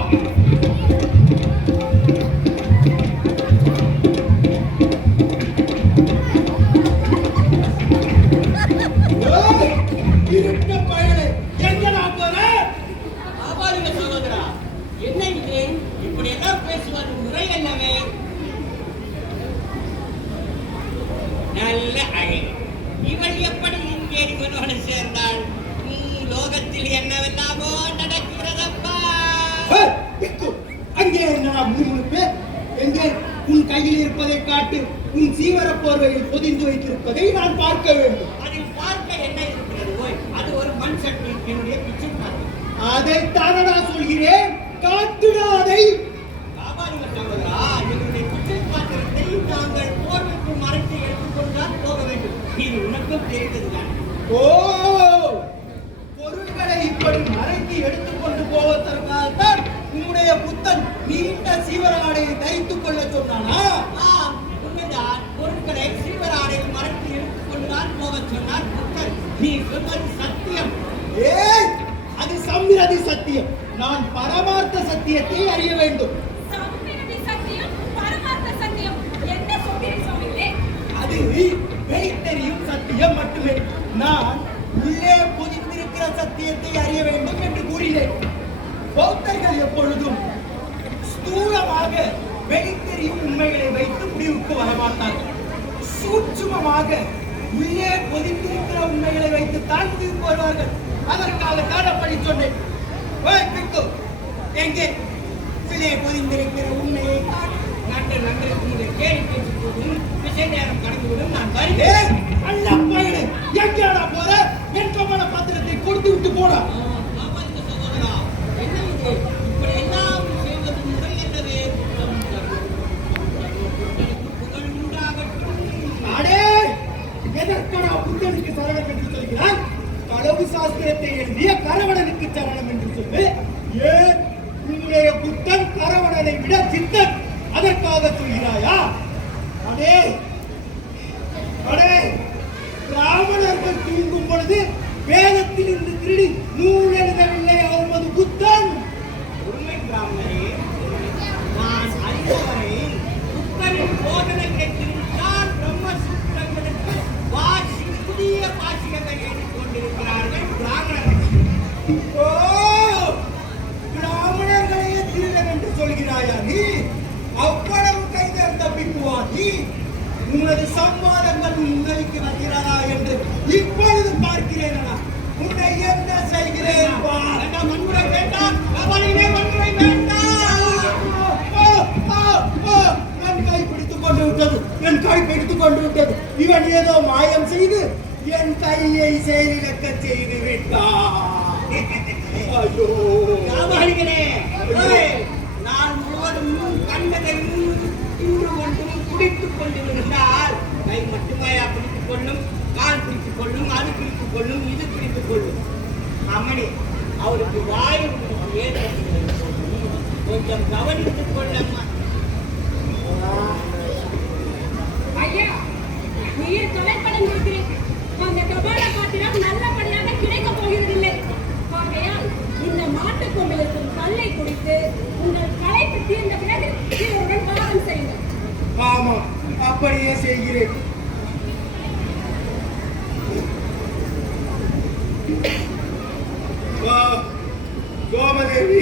இருக்க பயனை எங்கடா போற? காபாலிக சகோதரா, என்ன இது? இப்படி எல்லாம் பேசுவது முறை அல்லவே. நல்ல அழகு. இவள் எப்படி இங்கே இவனோடு சேர்ந்தாள்? லோகத்தில் என்னவெல்லாமோ நடக்கிறதப்பா. அங்கே என்னடா முணுமுணுப்பு? எங்கே உன் கையில் இருப்பதை காட்டு. உன் சீவர போர்வையில் பொதிந்து வைத்திருப்பதை நான் பார்க்க வேண்டும். அதில் பார்க்க என்ன இருக்கிறது? ஓய், அது ஒரு மண் சட்டி. என்னுடைய பிச்சை பார்த்து அதைத்தானடா சொல்கிறேன், காட்டுடாதை. காபாலிக சகோதரா, என்னுடைய பிச்சை பாத்திரத்தை தாங்கள் போர்வைக்கு மறைத்து எடுத்துக்கொண்டுதான் போக வேண்டும். இது உனக்கும் தெரிந்ததுதான். ஓ, பொருட்களை இப்படி மறைத்து எடுத்துக்கொண்டு போவதற்காகத்தான் உன்னுடைய புத்தன் நீண்ட சீவர ஆடையை தைத்துக் கொள்ள சொன்னானா? உண்மைதான். பொருட்களை சீவர ஆடையில் மறைத்து எடுத்துக்கொண்டுதான் போக சொன்னார் புத்தர். நீ சொல்வது சத்தியம். ஏய், அது சம்மிரதி சத்தியம். நான் பரமார்த்த சத்தியத்தை அறிய வேண்டும். சௌமியனி சத்தியம், பரமார்த்த சத்தியம் என்ன சொல்கிறீர்கள் சுவாமிகளே? அது வெளித்தெரியும் சத்தியம் மட்டுமே. நான் உள்ளே பொதிந்திருக்கிற சத்தியத்தை அறிய வேண்டும் என்று கூறினேன். பௌத்தர்கள் எப்பொழுதும் ஸ்தூலமாக வெளித்தெரியும் உண்மைகளை வைத்து முடிவுக்கு வரமாட்டார்கள். சூட்சுமமாக உள்ளே பொதிந்திருக்கிற உண்மைகளை வைத்து தான் முடிவுக்கு வருவார்கள். அதற்காக தான் அப்படி சொன்னேன். ஓய் பிக்கு, எங்கே உள்ளே பொதிந்திருக்கிற உண்மையை நன்று நன்று உங்களை கேள்வி பேசிக்கொள்ளும் விஷய நேரம் கடந்துவிடும். நான் வருகிறேன். அல்ல பையனே, எங்கேடா போற? என் கமல பாத்திரத்தை கொடுத்து விட்டு போடா. ஆமாங்க சகோதரா, என்ன இது இப்படி எல்லாம் செய்வது முதல் என்னது? புகழ் உண்டாகட்டும். அடே, எதற்கடா புத்தனுக்கு சரணம் என்று சொல்கிறாய்? களவு சாஸ்திரத்தை எழுதிய கரவணனுக்கு சரணம் என்று சொல்லு. ஏன் உன்னுடைய புத்தன் கரவணனை விட சித்தன், அதற்காக சொல்கிறாயா? அடே அடே, பிராமணர்கள் தூங்கும் பொழுது வேதத்தில் இருந்து திருடி நூல் எழுதவில்லை அவமது புத்தன். உண்மை பிராமணரே, நான் அறிந்தவரை புத்தரின் போதனை கேட்டிருந்தால் பிரம்மசூத்திரங்களுக்கு புதிய பாசியத்தை எழுதிக் கொண்டிருக்கிறார்கள் பிராமணர்கள். ஓ, பிராமணர்களையே திருடன் என்று சொல்கிறாயா நீ? அவ்வளவு கைதர் தப்பிக்குவா நீ? உனது சம்பாதங்கள் உன்னைக்கு வருகிறதா என்று இப்பொழுது பார்க்கிறேனா? உன்னை என்ன செய்கிறேன் பார். வேண்டாம், வன்முறை வேண்டாம், கவலையிலே வன்முறை வேண்டாம். என் கை பிடித்துக் கொண்டு விட்டது, என் கை பிடித்துக் கொண்டு விட்டது. இவன் ஏதோ மாயம் செய்து என் கையை செயலிழக்க செய்து விட்டான். ஐயோ, காவலிகளே, நான் முழுவதும் கண்டதையும் தின்று கொண்டும் குடித்துக் கொண்டிருந்தால் கை மட்டுமாயா பிடித்துக் கொள்ளும், கால் பிடித்துக் கொள்ளும், அது பிடித்துக் கொள்ளும், இது பிடித்துக் கொள்ளும். அம்மணி, அவருக்கு வாயு ஏற்படுகிறது. கொஞ்சம் கவனித்துக் கொள்ளம்மா. ஐயா, நீர் தொலைப்படைந்திருக்கிறீர்கள். அந்த கபால பாத்திரம் நல்லபடியாக கிடைக்கப் போகிறதில்லை. ஆகையால் இந்த மாட்டுக் கொம்பிலிருக்கும் கல்லை குடித்து உங்கள் களைப்பு தீர்ந்த பிறகு இதனுடன் பானம் செய்யுங்கள். ஆமாம், அப்படியே செய்கிறேன். சோமதேவி,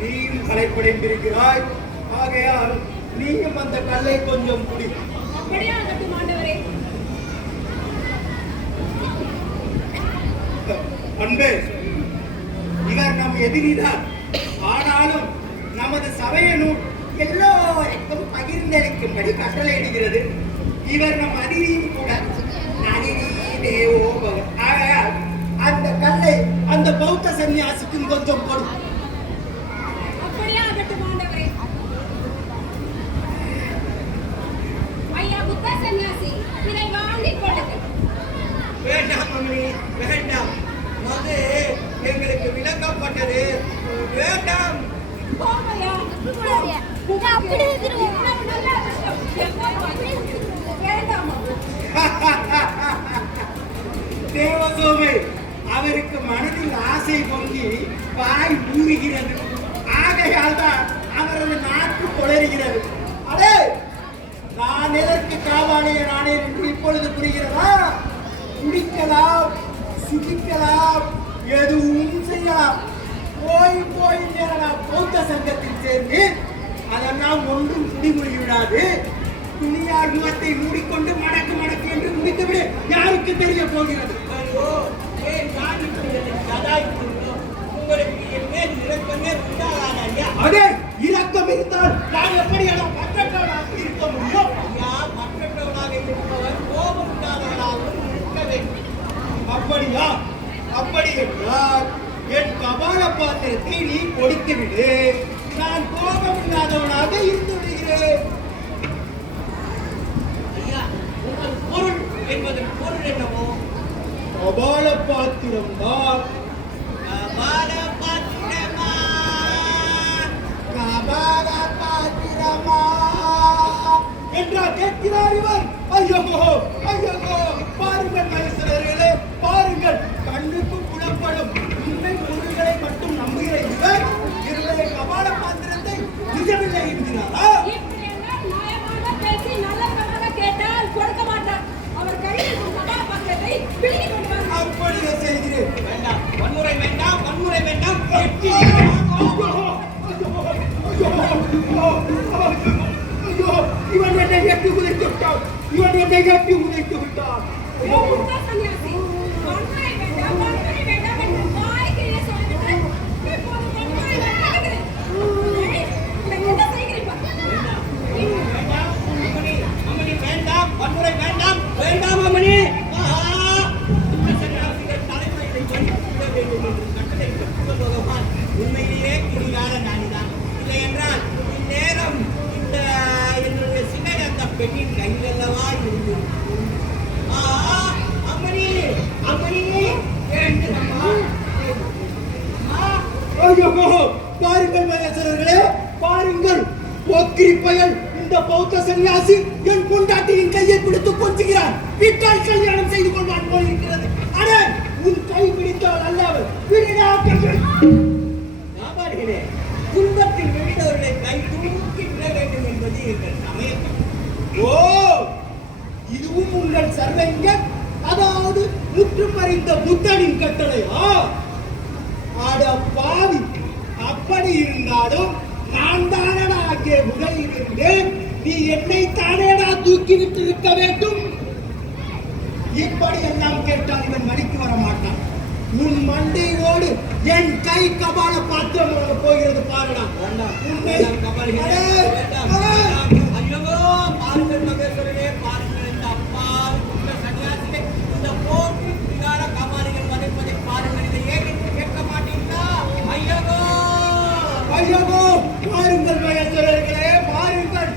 நீயும் களைப்படைந்திருக்கிறாய். ஆகையால் நீயும் அந்த கல்லை கொஞ்சம் குடி. அப்படியே ஆகட்டும் ஆண்டவரே. அன்பே, இவர் நம் எதிரிதான். ஆனாலும் நமது சமய நூல் எல்லோருக்கும் பகிர்ந்தளிக்கும்படி கட்டளையிடுகிறது. இவர் நம் அதிரியும் கூட. அதிரி தேவோ பவ. ஆகையால் அந்த கல்லை அந்த பௌத்த சன்னியாசிக்கும் கொஞ்சம் கொடு. அப்படியே ஆகட்டும் ஆண்டவரே. ஐயா புத்த சன்னியாசி, இதை வாங்கிக் கொள்ளுங்கள். வேண்டாம் அம்மணி, வேண்டாம். அது எங்களுக்கு விளக்கப்பட்டது. வேண்டாம். போவையா? அப்படி இருக்கிறோம். இவ்வளவு நல்ல அதிர்ஷ்டம் எப்போதும் வேண்டாமா? தேவசோமை, அவருக்கு மனதில் ஆசை பொங்கி வாய் ஊறுகிறது. ஆகையால் தான் அவரது நாக்கு கொளறுகிறது. அடே, நான் எதற்கு காவாலிய நானேன் என்று இப்பொழுது புரிகிறதா? குடிக்கலாம், சுகிக்கலாம், எதுவும் செய்யலாம். போய் நேரலாம் பௌத்த சங்கத்தில் சேர்ந்து அதெல்லாம் ஒன்றும் குடிமொழி விடாது. துணியார் முகத்தை மூடிக்கொண்டு மடக்கு மடக்கு என்று முடித்துவிடு. யாருக்கு தெரிய போகிறது? ஐயோ, ஏன் காணிக்கைகளை கதாய்க்கிறீர்களோ? உங்களுக்கு என் மேல் இரக்கமே உண்டாகாத ஐயா. அதே இரக்கம் இருந்தால் நான் எப்படி மற்றவர்களாக இருக்க முடியும்? ஐயா, மற்றவர்களாக இருப்பவர் கோபம் இல்லாதவர்களாகவும் இருக்க வேண்டும். அப்படியா? அப்படி என்றால் என் கபால பாத்திரத்தை நீ கொடுத்து விடு. நான் கோபம் இல்லாதவனாக இருந்து விடுகிறேன். ஐயா, உங்கள் பொருள் என்பதன் பொருள் என்னவோ? கபால பாத்திரம் தான். கபால பாத்திரமா? கபால பாத்திரமா என்றா கேட்கிறார் இவர். ஐயோ ஐயோ, பாருங்கள் மைசரர்களே, பாருங்கள். கண்ணுக்கு புலப்படும் உண்மை பொருள்களை மட்டும் நம்புகிற இவர் ஐயோ, இவன் என்னை எட்டி உதைத்து விட்டான். இவன் என்னை எட்டி உதைத்து விட்டான். ஏ முட்டா சன்னியாசி, வன்முறை வேண்டாம், வன்முறை வேண்டாம் என்று வாய்க்கிலே சொல்லிவிட்டு இப்போது வன்முறை வேண்டாம். ஏய், என்ன செய்கிறீர்கள்? வேண்டாம் அம்மணி, அம்மணி வேண்டாம், வன்முறை வேண்டாம், வேண்டாம் அம்மணி. இந்த சன்னியாசிகள் தலைமுறைகளை வழிபட வேண்டும் என்று கட்டளையிட்ட புகழ்பகவான் உண்மையிலேயே கிரிகால ஞானிதான். இல்லை என்றால் இந்நேரம் இந்த என்னுடைய சிலை அந்த பெண்ணின் கையில் அல்லவா இருந்தது. அம்மணி, அம்மணி வேண்டுமம்மா. ஐயோ, பாருங்கள் மகேஸ்வரர்களே, பாருங்கள். போக்கிரி பயல் இந்த பௌத்த சன்னியாசி என் பொண்டாட்டியின் கையை பிடித்து கொஞ்சுகிறான். விட்டால் கல்யாணம் செய்து கொள்வான் போல் இருக்கிறது. அடே, உன் கை பிடித்தால் அல்லவர் விடுடா கையை. வியாபாரிகளே, துன்பத்தில் விழுந்தவர்களை கை தூக்கி விட வேண்டும் என்பது எங்கள் சமயம். ஓ, இதுவும் உங்கள் சர்வங்க, அதாவது முற்றும் அறிந்த புத்தனின் கட்டளையா? அட பாவி, அப்படி இருந்தாலும் நான் தானடா அங்கே முதலில் இருந்தேன். நீ என்னை தானேடா தூக்கி விட்டு இருக்க வேண்டும். இப்படி எல்லாம் கேட்டால் இவன் மணிக்கு வர மாட்டான். உன் மண்டையோடு என் கை கபால பாத்திரம் போகிறது பாருடா. வேண்டாம், உன்னை வேண்டாம் கபாலிகளே, வேண்டாம், வேண்டாம். ஐயோ, பாருங்கள் மகேஸ்வரனே, பாருங்கள் இந்த அப்பாவி புத்த சன்னியாசிகளை, இந்த போக்கு விகார கபாலிகள் வதைப்பதை பாருங்கள். இதை ஏன் என்று கேட்க மாட்டீங்களா? ஐயோ, ஐயோ, பாருங்கள் மகேஸ்வரர்களே, பாருங்கள்.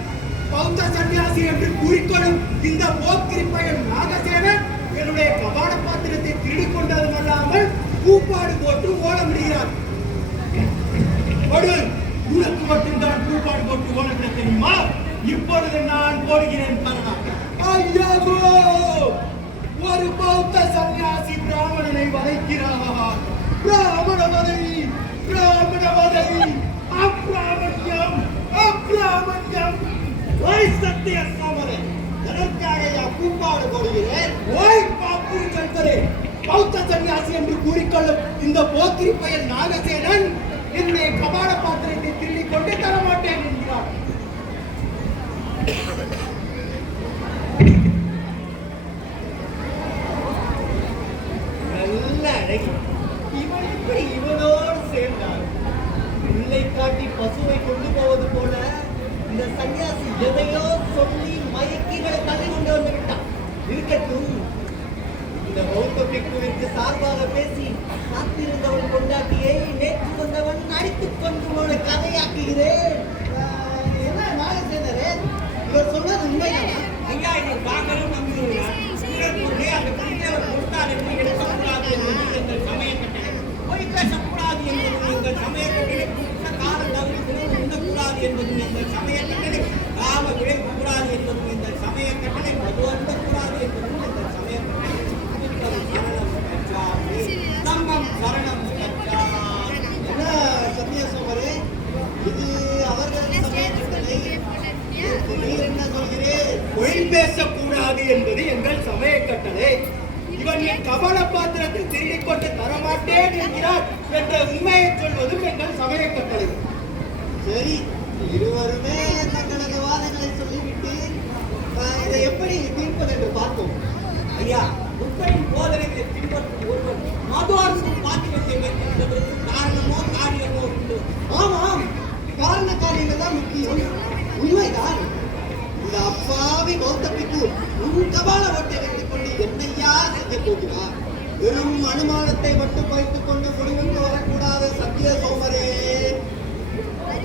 பௌத்த சன்னியாசி என்று கூறிக்கொள்ளும் இந்த போக்கிரி பையன் நாகசேனன் என்னுடைய கபால பாத்திரத்தை திருடிக் கொண்டதும் அல்லாமல் கூப்பாடு போட்டு ஓட முடிகிறார். உனக்கு மட்டும்தான் கூப்பாடு போட்டு ஓட தெரியுமா? இப்பொழுது நான் போடுகிறேன் பாருங்க. ஐயோ, ஒரு பௌத்த சன்னியாசி பிராமணனை வதைக்கிறார். பிராமண வதை, பிராமண வதை, அப்பிராமணியம், அப்பிராமணியம். ஓய் சத்திய சோமரே, எதற்காக கூப்பாடு போடுகிறேன்? ஓய் பாப்பு கல்வரே, பௌத்த சன்னியாசி என்று கூறிக்கொள்ளும் இந்த போக்கிரி பையன் நாகசேனன் என்னுடைய கபால பாத்திரத்தை திருடிக் கொண்டு தரமாட்டேன் என்கிறார். நல்ல அழகி, இவன் இப்படி இவனோடு சேர்ந்தார். பிள்ளை காட்டி பசுவை கொண்டு போவது போல இந்த சன்னியாசி எதையோ சொல்லி மயக்கிகளை தள்ளி கொண்டு வந்து விட்டான். இருக்கட்டும், இந்த பௌத்த பிக்குவிற்கு சார்பாக பேசி காத்திருந்தவன் கொண்டாட்டியை நேற்று வந்தவன் அடித்துக் கொண்டு போன கதையாக்குகிறேன். என்ன நாகசேனரே, இவர் சொன்னது உண்மைதானா? ஐயா, இதை தாங்களும் நம்புகிறார். இதற்குள்ளே அந்த குடித்தேவர் கொடுத்தார் என்று எடுக்கக்கூடாது என்பது எங்கள் சமய கட்டளை. பொய் பேசக்கூடாது என்பது எங்கள் சமய கட்டளை. கால தவறுகளை உண்ணக்கூடாது என்பது எங்கள் சமய கட்டளை. காம விளைக்கக்கூடாது என்பது எங்கள் சமய கட்டளை. மது அருந்தக்கூடாது என்பதும் எங்கள் சமய கட்டளை. சரணம் கச்சாமி, தம்மம் சரணம் கச்சாமி. என்ன சத்தியசோமரே, இது அவர்கள் சமய கட்டளை. நீர் என்ன சொல்கிறேன்? பொய் பேசக்கூடாது என்பது எங்கள் சமய கட்டளை. இவன் என் கபால பாத்திரத்தை திருடிக் கொண்டு தரமாட்டேன் என்கிறார் என்ற உண்மையை சொல்வதும் எங்கள் சமய கட்டளை. சரி, இருவருமே தங்களது வாதங்களை சொல்லிவிட்டு இதை எப்படி தீர்ப்பது என்று பார்ப்போம். ஐயா, புத்தரின் போதனைகளை பின்பற்றும் ஒருவர் மது அருந்தும் பாத்திரத்தை வைத்திருப்பதற்கு காரணமோ காரியமோ உண்டு. ஆமாம், காரண காரியங்கள் தான் முக்கியம். உண்மைதான். இந்த அப்பாவி பௌத்த பிக்கு உன் கபால ஓட்டை வைத்துக் கொண்டு என்னையா செய்ய போகிறார்? வெறும் அனுமானத்தை மட்டும் வைத்துக் கொண்டு முடிவுக்கு வரக்கூடாது சத்திய சோமரே.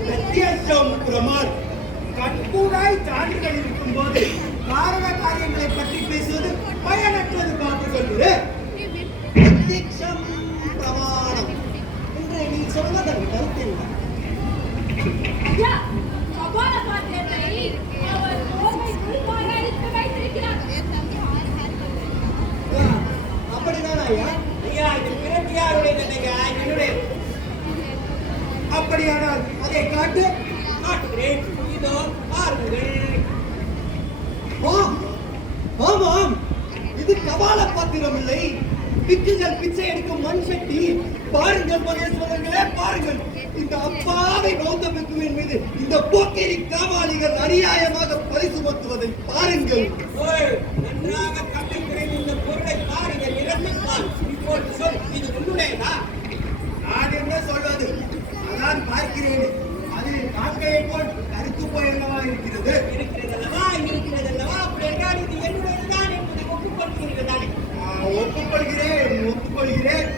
வித்தியாசம் பிரமான் கண்கூடாய் சான்றுகள் இருக்கும் போது காரண காரியங்களை பற்றி பேசுவது பயனற்றது பாபு சொல்லுது. பிரத்யக்ஷம் பிரமாணம் என்று நீ சொன்னதன் கருத்து என்ன? ஐயா, கபால பாத்திரத்தை அவர் கோபைக்குள் பாராளித்து வைத்திருக்கிறார். அப்படிதான் ஐயா. ஐயா, இது பிரத்தியாருடைய நிலையா என்னுடைய? அப்படியானால் அதை காட்டு. காட்டுகிறேன். இதோ பாருங்கள். ஆமாம், இது கபால பாத்திரம் இல்லை, பிச்சுகள் பிச்சை எடுக்கும் மண் சட்டி. பாருங்கள் மகேஸ்வரர்களே, பாருங்கள். இந்த அப்பாவை பௌத்த பிக்குவின் மீது இந்த போக்கிரி காவாலிகள் அநியாயமாக பழி சுமத்துவதை பாருங்கள். நன்றாக கட்டுக்கிறேன். இந்த பொருளை பாருங்கள், நிரம்பிப்பான். இப்போது சொல், இது உன்னுடையதா? நான் என்ன சொல்வது? அதான் பார்க்கிறேன், அது காக்கையை போல் கருத்து போயல்லவா இருக்கிறது. இருக்கிறதல்லவா? அப்படி என்றால் இது என்னுடையதுதான் என்பதை ஒப்புக்கொள்கிறீர்கள் தானே? ஒப்புக்கொள்கிறேன்.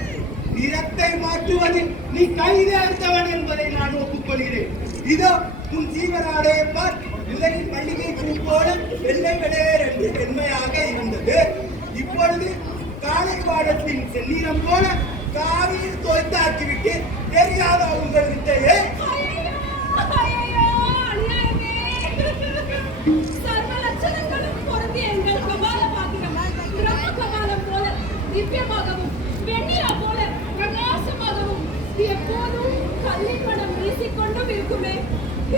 நிறத்தை மாற்றுவதில் நீ கைதேர்ந்தவன் என்பதை நான் ஒப்புக்கொள்கிறேன். இதோ உன் ஜீவனாடையை பார், விலையில் மல்லிகை பூ போல வெள்ளை வெளையர் என்று வெண்மையாக இருந்தது. இப்பொழுது காலை வாடத்தின் செந்நிறம் போல காவியில் தோய்த்தாக்கிவிட்டு தெரியாத உங்கள் விட்டையே. ஐயையோ, அநியாயமே. சர்வ லட்சணங்களும் பொருந்திய எங்கள் கபால பாத்திரம் பிரம்ம கபாலம் போல திவ்யமாகவும் வெண்ணிலா போல பிரகாசமாகவும் எப்போதும் கல்லின் மனம் வீசிக்கொண்டும் இருக்குமே.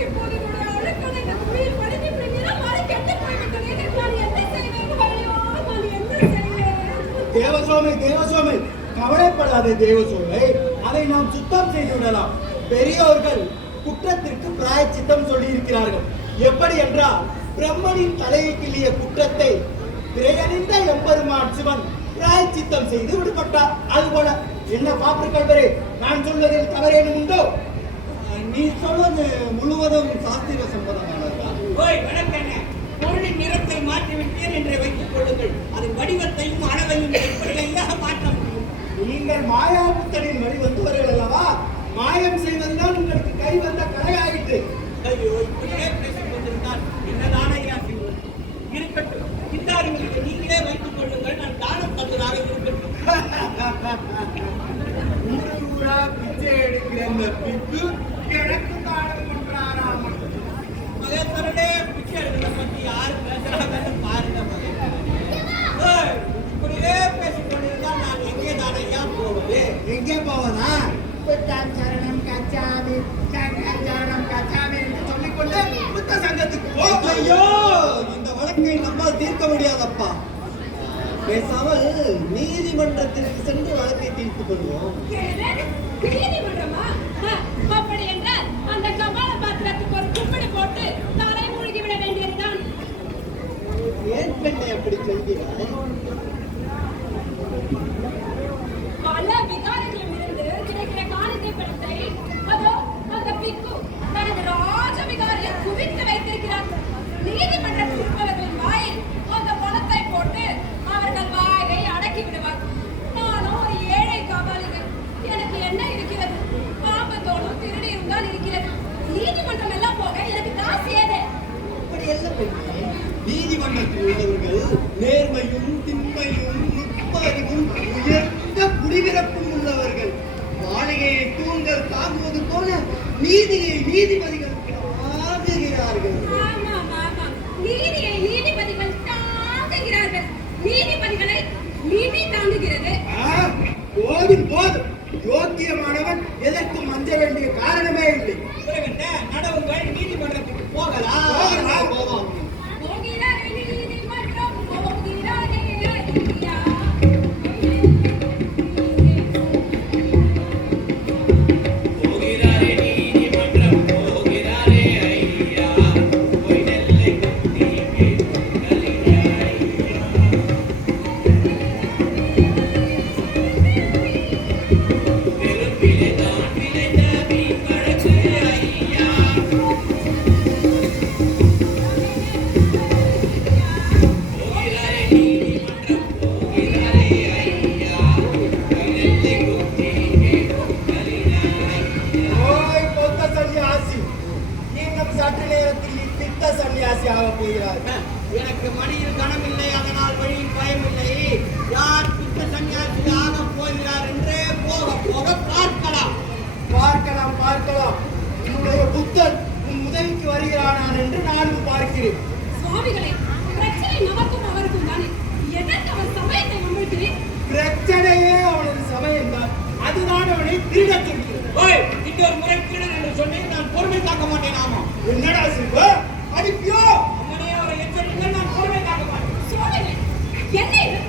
இப்போது கூட அழுக்களை இந்த துணியில் படித்து இப்படி நிறமாறி கெட்டு போய்விட்டேன். நான் என்ன செய்வேன்? ஐயோ, நான் என்ன செய்வேன்? தேவசோமை, கவலைப்படாதே தேவசோமை. அதை நாம் சுத்தம் செய்து விடலாம். பெரியோர்கள் குற்றத்திற்கு பிராயச்சித்தம் சொல்லி இருக்கிறார்கள். எப்படி என்றால், பிரம்மனின் தலையை கிள்ளிய குற்றத்தை திரையணிந்த எம்பெருமான் சிவன் பிராயச்சித்தம் செய்து விடுபட்டார். அதுபோல என்ன பாப்பு கல்வரே, நான் சொல்வதில் தவறேனும் உண்டோ? நீ சொல்வது முழுவதும் சாஸ்திர சம்பந்தமானதா? வணக்கண்ணே, பொருளின் நிறத்தை மாற்றிவிட்டேன் என்று வைத்துக் கொள்ளுங்கள். அதன் வடிவத்தையும் அளவையும் எப்படியாக மாற்ற முடியும்? நீங்கள் மாயாபுத்தனின் வழி வந்தவர்கள் அல்லவா? மாயம் செய்வதுதான் உங்களுக்கு கை வந்த கலையாயிற்று. ஐயோ, இப்படியே பேசிக் கொண்டிருந்தால் என்னதான் ஐயா செய்வது? இருக்கட்டும், இந்த அறிவுரை நீங்களே வைத்துக் கொள்ளுங்கள். நான் தானம் தந்ததாக இருக்கட்டும். ஊரா பிச்சை எடுக்கிற இந்த பிக்கு எனக்கு தானம் பண்றாராம். மகேஸ்வரனே, பிச்சை எடுக்கிறத பத்தி யாரு பேசுறாங்கன்னு பாருங்க மகேஸ்வரனே. இப்படியே பேசிக் கொண்டிருந்தால் நான் எங்கே தான் ஐயா போவது? எங்கே போவதா? சரணம் கச்சாமி சரணம் கச்சாமி என்று சொல்லிக்கொண்டு புத்த சங்கத்துக்கு போ. ஐயோ, இந்த வழக்கை நம்மால் தீர்க்க முடியாதப்பா. பேசாமல் நீதிமன்றத்திற்கு சென்று வழக்கை தீர்த்துக் கொள்வோம். நீதிமன்றமா? அப்படி என்றால் அந்த கபால பாத்திரத்துக்கு ஒரு கும்பிடு போட்டு தலை மூழ்கி விட வேண்டியதுதான். ஏன் பெண்ணை அப்படி சொல்கிறாய்? பல விகாரங்களிலும் இருந்து கிடைக்கிற காணிக்கை பணத்தை அதோ அந்த பிக்கு தனது ராஜ விகாரியை குவித்து வைத்திருக்கிறார். நீதிமன்றத்தில் இருப்பவர்களின் வாயில் அந்த பணத்தை போட்டு அவர்கள் வாயை அடக்கி விடுவார். நானும் ஒரு ஏழை காபாலிகள், எனக்கு என்ன இருக்கிறது? ஆபத்தோடும் திருடி இருந்தால் இருக்கிறது. நீதிமன்றம் எல்லாம் போக எனக்கு காசு ஏது? அப்படி அல்ல பெண்ணே, நீதிமன்றத்தில் உள்ளவர்கள் நேர்மையும் திண்மையும் நுட்பறிவும் உயர்ந்த குடிபிறப்பும் உள்ளவர்கள். மாளிகையை தூண்கள் தாங்குவது போல நீதியை நீதிபதிகள் தாங்குகிறார்கள். ஆமாம், ஆமாம். நீதியை நீதிபதிகள் தாங்குகிறார்கள். நீதிபதிகளை நீதி தாங்குகிறது. போதும். யோக்கியமானவன் எதற்கும் அஞ்ச வேண்டிய காரணமே இல்லை. நடவுங்கள், நீதிமன்றத்துக்கு போகலாம். போவோம். போகிறாரே நீதிமன்றம், போகிறாரே ஐயா. போகிறாரே நீதிமன்றம், போகிறாரே ஐயா, போய் நெல்லை குத்தியே கலியாய். நெருப்பிலே தான் விளைந்த மீன் வழக்கு ஐயா. போகிறாரே நீதிமன்றம், போகிறாரே ஐயா, போய் நெல்லை குத்தியே கலியாய். ஓய் பொத்த சன்னியாசி, இன்னும் சற்று நேரத்தில் நீ பித்த சன்னியாசி ஆக போகிறார். எனக்கு மணியில் கனமில்லை, அதனால் வழியில் பயமில்லை. யார் பித்த சன்னியாசி ஆக போகிறார் என்றே போக போக பார்க்கலாம். பார்க்கலாம். உன்னுடைய புத்தன் உன் உதவிக்கு வருகிறானான் என்று நானும் பார்க்கிறேன். சுவாமிகளே, பிரச்சனை நமக்கும் அவருக்கும் தானே. எதற்கு அவர் சமயத்தை முன்னிட்டு பிரச்சனையே அவனது சமயம்தான். அதுதான் அவனை திருடச் சொல்கிறது. ஓய், இன்னொரு முறை திருடன் என்று சொன்னேன், நான் பொறுமை காக்க மாட்டேன். ஆமா, என்னடா சிவ அடிப்பியோ? அம்மனே, அவரை எச்சரிங்கள், நான் பொறுமை காக்க மாட்டேன். சுவாமிகளே, என்ன இது?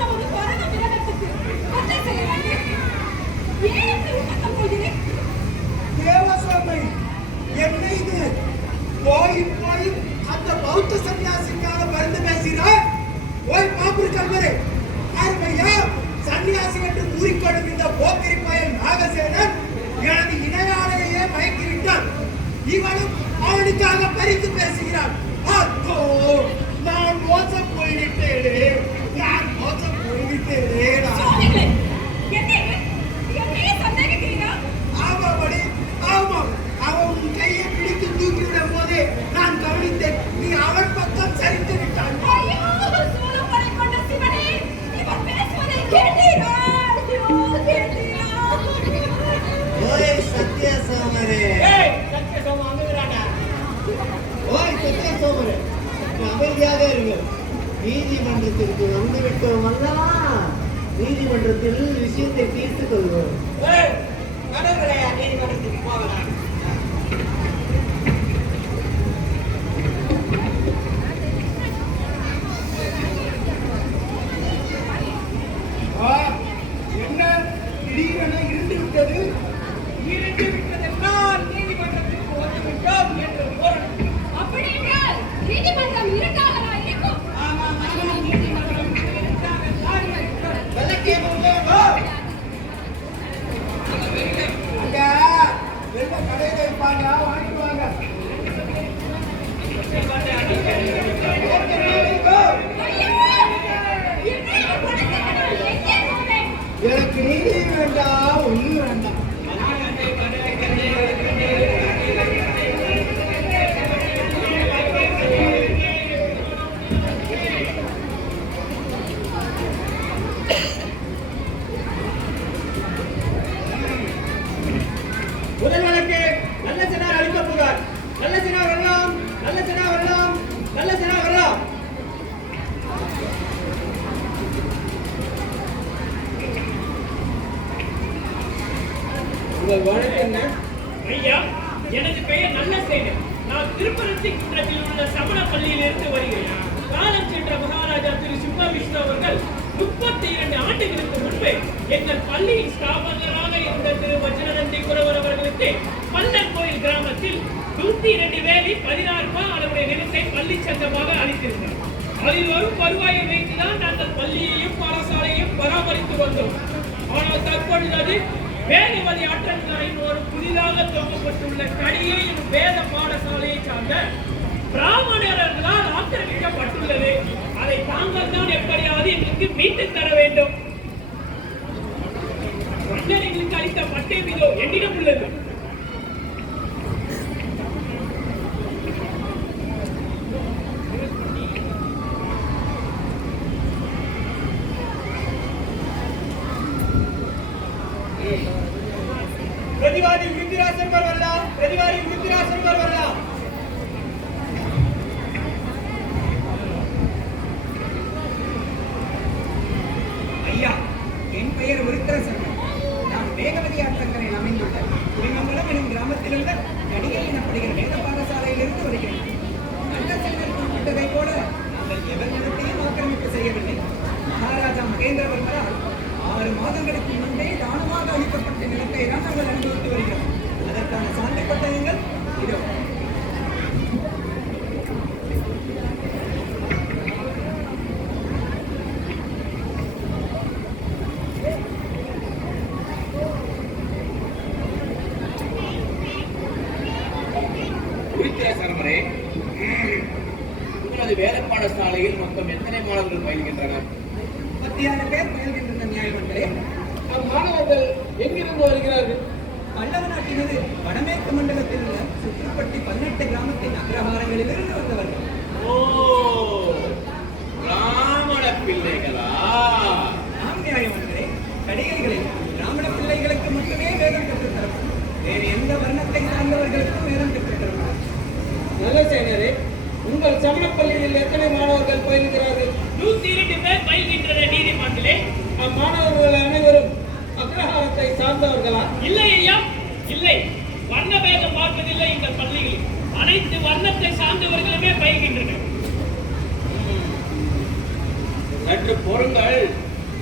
நமது பரம விரதத்துக்கு பச்சை செய்யறாங்க. ஏன் இப்படி உட்கார்ந்து போகிறேன்? தேவசோமை, என்னை இது போய் போய் அந்த பௌத்த சன்னியாசிக்காக மருந்து பேசுகிறார். போய் பாப்புரு கல்வரே, ஆர்மையா சன்னியாசி என்று கூறிக்கொள்ளும் இந்த போக்கிரி பையன் நாகசேனன் எனது இணையாளையே மயக்கிவிட்டான். இவனும் அவனுக்காக பறித்து பேசுகிறான். அதோ நான் மோசம் போய்விட்டேனே, நான் மோசம் போய்விட்டேனே. சுவாமிகளே, என்னையே சந்தேகிக்கிறீரா? ஆமாபடி, ஆமாம். அவன் உன் கையை பிடித்து தூக்கிவிடும் போதே நான் கவனித்தேன். நீ அவன் பக்கம் சரித்து விட்டான். ஐயோ, சூழப்படை கொண்ட சிவனே, இவன் பேசுவதை கேட்டீரா? ஐயோ, கேட்டீரா? ஓய் சத்யசோமரே, ஏய் சத்யசோமா அங்கறாடா. ஓய் சத்யசோமரே, அமைதியாக இருங்கள். நீதிமன்றத்திற்கு வந்துவிட்டோம் அல்லவா? நீதிமன்றத்தில் விஷயத்தை தீர்த்துக் கொள்வோம். ஏய், கடவுளே, நீதிமன்றத்துக்கு போகலாம். என்ன திடீரென இருந்து விட்டது? இருந்து விட்டதென்றால் நீதிமன்றத்துக்கு வந்துவிட்டோம் என்று பொருள். அப்படி என்றால் நீதிமன்றம் இருக்காகவா இருக்கும்? ஆமாம், ஆமாம், நீதிமன்றம் இருக்காகத்தான் இருக்கிறது. விளக்கே உள்ளே வா. அங்க வெள்ள கடையில இருப்பாங்க, வாங்கிட்டு வாங்க. எனக்கு நீதி வேண்டாம், ஒண்ணு வேண்டாம். முதல் வழக்கு நல்ல சினார் அளிக்க புகார். நல்ல சினார் வரலாம், நல்ல சினார் வரலாம், நல்ல சினார் வரலாம். உங்கள் வழக்கு என்ன? ஐயா, எனது பெயர் நல்ல சேனன். நான் திருப்பரத்தி குன்றத்தில் உள்ள சமண பள்ளியில் இருந்து வருகிறேன். காலம் சென்ற மகாராஜா திரு சிம்மவிஷ்ணு அவர்கள் 32 ஆண்டுகளுக்கு முன்பு எங்கள் பள்ளியின் ஸ்தாபகராக இருந்த திரு வஜ்ரநந்தி குரவர் அவர்களுக்கு பல்லங்கோயில் கிராமத்தில் 102 வேலி 16 அளவுடைய நிலத்தை பள்ளி சங்கமாக அளித்திருந்தார். அதில் வரும் வருவாயை வைத்துதான் நாங்கள் பள்ளியையும் பாடசாலையும் பராமரித்து வந்தோம். ஆனால் தற்பொழுது அது வேதவதி ஆற்றங்கரையின் ஒரு புதிதாக துவங்கப்பட்டுள்ள கடியை எனும் வேத பாடசாலையை சார்ந்த பிராமணர்களால் ஆக்கிரமிக்கப்பட்டுள்ளது. அதை தாங்கள் தான் எப்படியாவது எங்களுக்கு மீட்டு தர வேண்டும். மன்னர் எங்களுக்கு அளித்த பட்டை மீதோ என்னிடம் உள்ளது. பிரதிவாதி விருத்திராசன் வரலாம், பிரதிவாதி விருத்திராசன் வரலாம். ஐயா, என் பெயர் விருத்திரசன். நான் வேகவதி ஆற்றங்கரையில் அமைந்துள்ள குடிமங்கலம் எனும் கிராமத்தில் உள்ள கடிகை எனப்படுகிற வேத பாடசாலையிலிருந்து வருகிறேன். நல்ல செல்வர் குறிப்பிட்டதைப் போல நாங்கள் எவர் நிலத்தையும் ஆக்கிரமிப்பு செய்யவில்லை. மகாராஜா மகேந்திரவர்மரால் 6 மாதங்களுக்கு முன்பே தானமாக அளிக்கப்பட்ட நிலத்தை தான் நாங்கள் அனுபவித்து வருகிறோம். அதற்கான சான்று பட்டயங்கள் இதோ. விருத்திராசனமரே, உங்களது வேத பாடசாலையில் மொத்தம் எத்தனை மாணவர்கள் பயில்கின்றனர்? 36 பேர் பயில்கின்றன நியாயமன்றே. அம்மாணவர்கள் எங்கிருந்து வருகிறார்கள்? பல்லவ நாட்டினது வடமேற்கு மண்டலத்தில் உள்ள சுற்றுப்பட்டி 18 கிராமத்தின் அக்ரஹாரங்களிலிருந்து வந்தவர்கள். ஓ, பிராமண பிள்ளைகளா? ஆம் நியாயமன்றே. கடிகைகளில் பிராமண பிள்ளைகளுக்கு மட்டுமே வேதம் கற்றுத்தரப்படும். வேறு எந்த வர்ணத்தை சார்ந்தவர்களுக்கும் வேதம் கற்றுத்தரப்படும். நல்ல சேனரே, உங்கள் சமண பள்ளியில் எத்தனை மாணவர்கள் பயில்கிறார்கள்? 102 பேர் பயில்கின்றன நீதிமன்றத்திலே. அம்மாணவர்கள் அனைவரும் அக்ரஹாரத்தை சார்ந்தவர்களா? இல்லை ஐயா, இல்லை. வர்ண பேதம் பார்ப்பதில்லை எங்கள் பள்ளியில். அனைத்து வர்ணத்தை சார்ந்தவர்களுமே பயில்கின்றனர். சற்று பொறுங்கள்,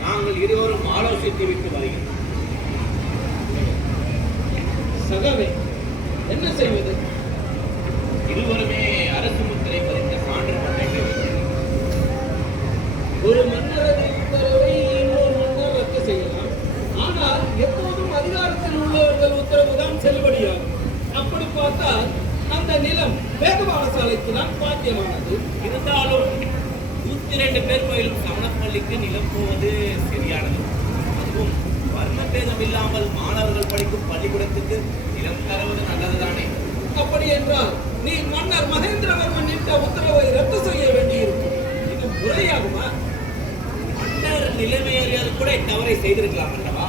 நாங்கள் இருவரும் ஆலோசித்து விட்டு வருகிறோம். சகவே, என்ன செய்வது? இருவருமே வேதபாட சாலைக்கு தான் பாத்தியமானது. இருந்தாலும் 102 பேர் பயிலும் சமணப்பள்ளிக்கு நிலம் போவது சரியானது. அதுவும் வர்ணபேதம் இல்லாமல் மாணவர்கள் படிக்கும் பள்ளிக்கூடத்துக்கு நிலம் தருவது நல்லதுதானே. அப்படி என்றால் நீ மன்னர் மகேந்திரவர்மன் இட்ட உத்தரவை ரத்து செய்ய வேண்டியிருக்கும். இது முறையாகுமா? மன்னர் நிலைமையறியாது கூட தவறை செய்திருக்கலாம் அல்லவா?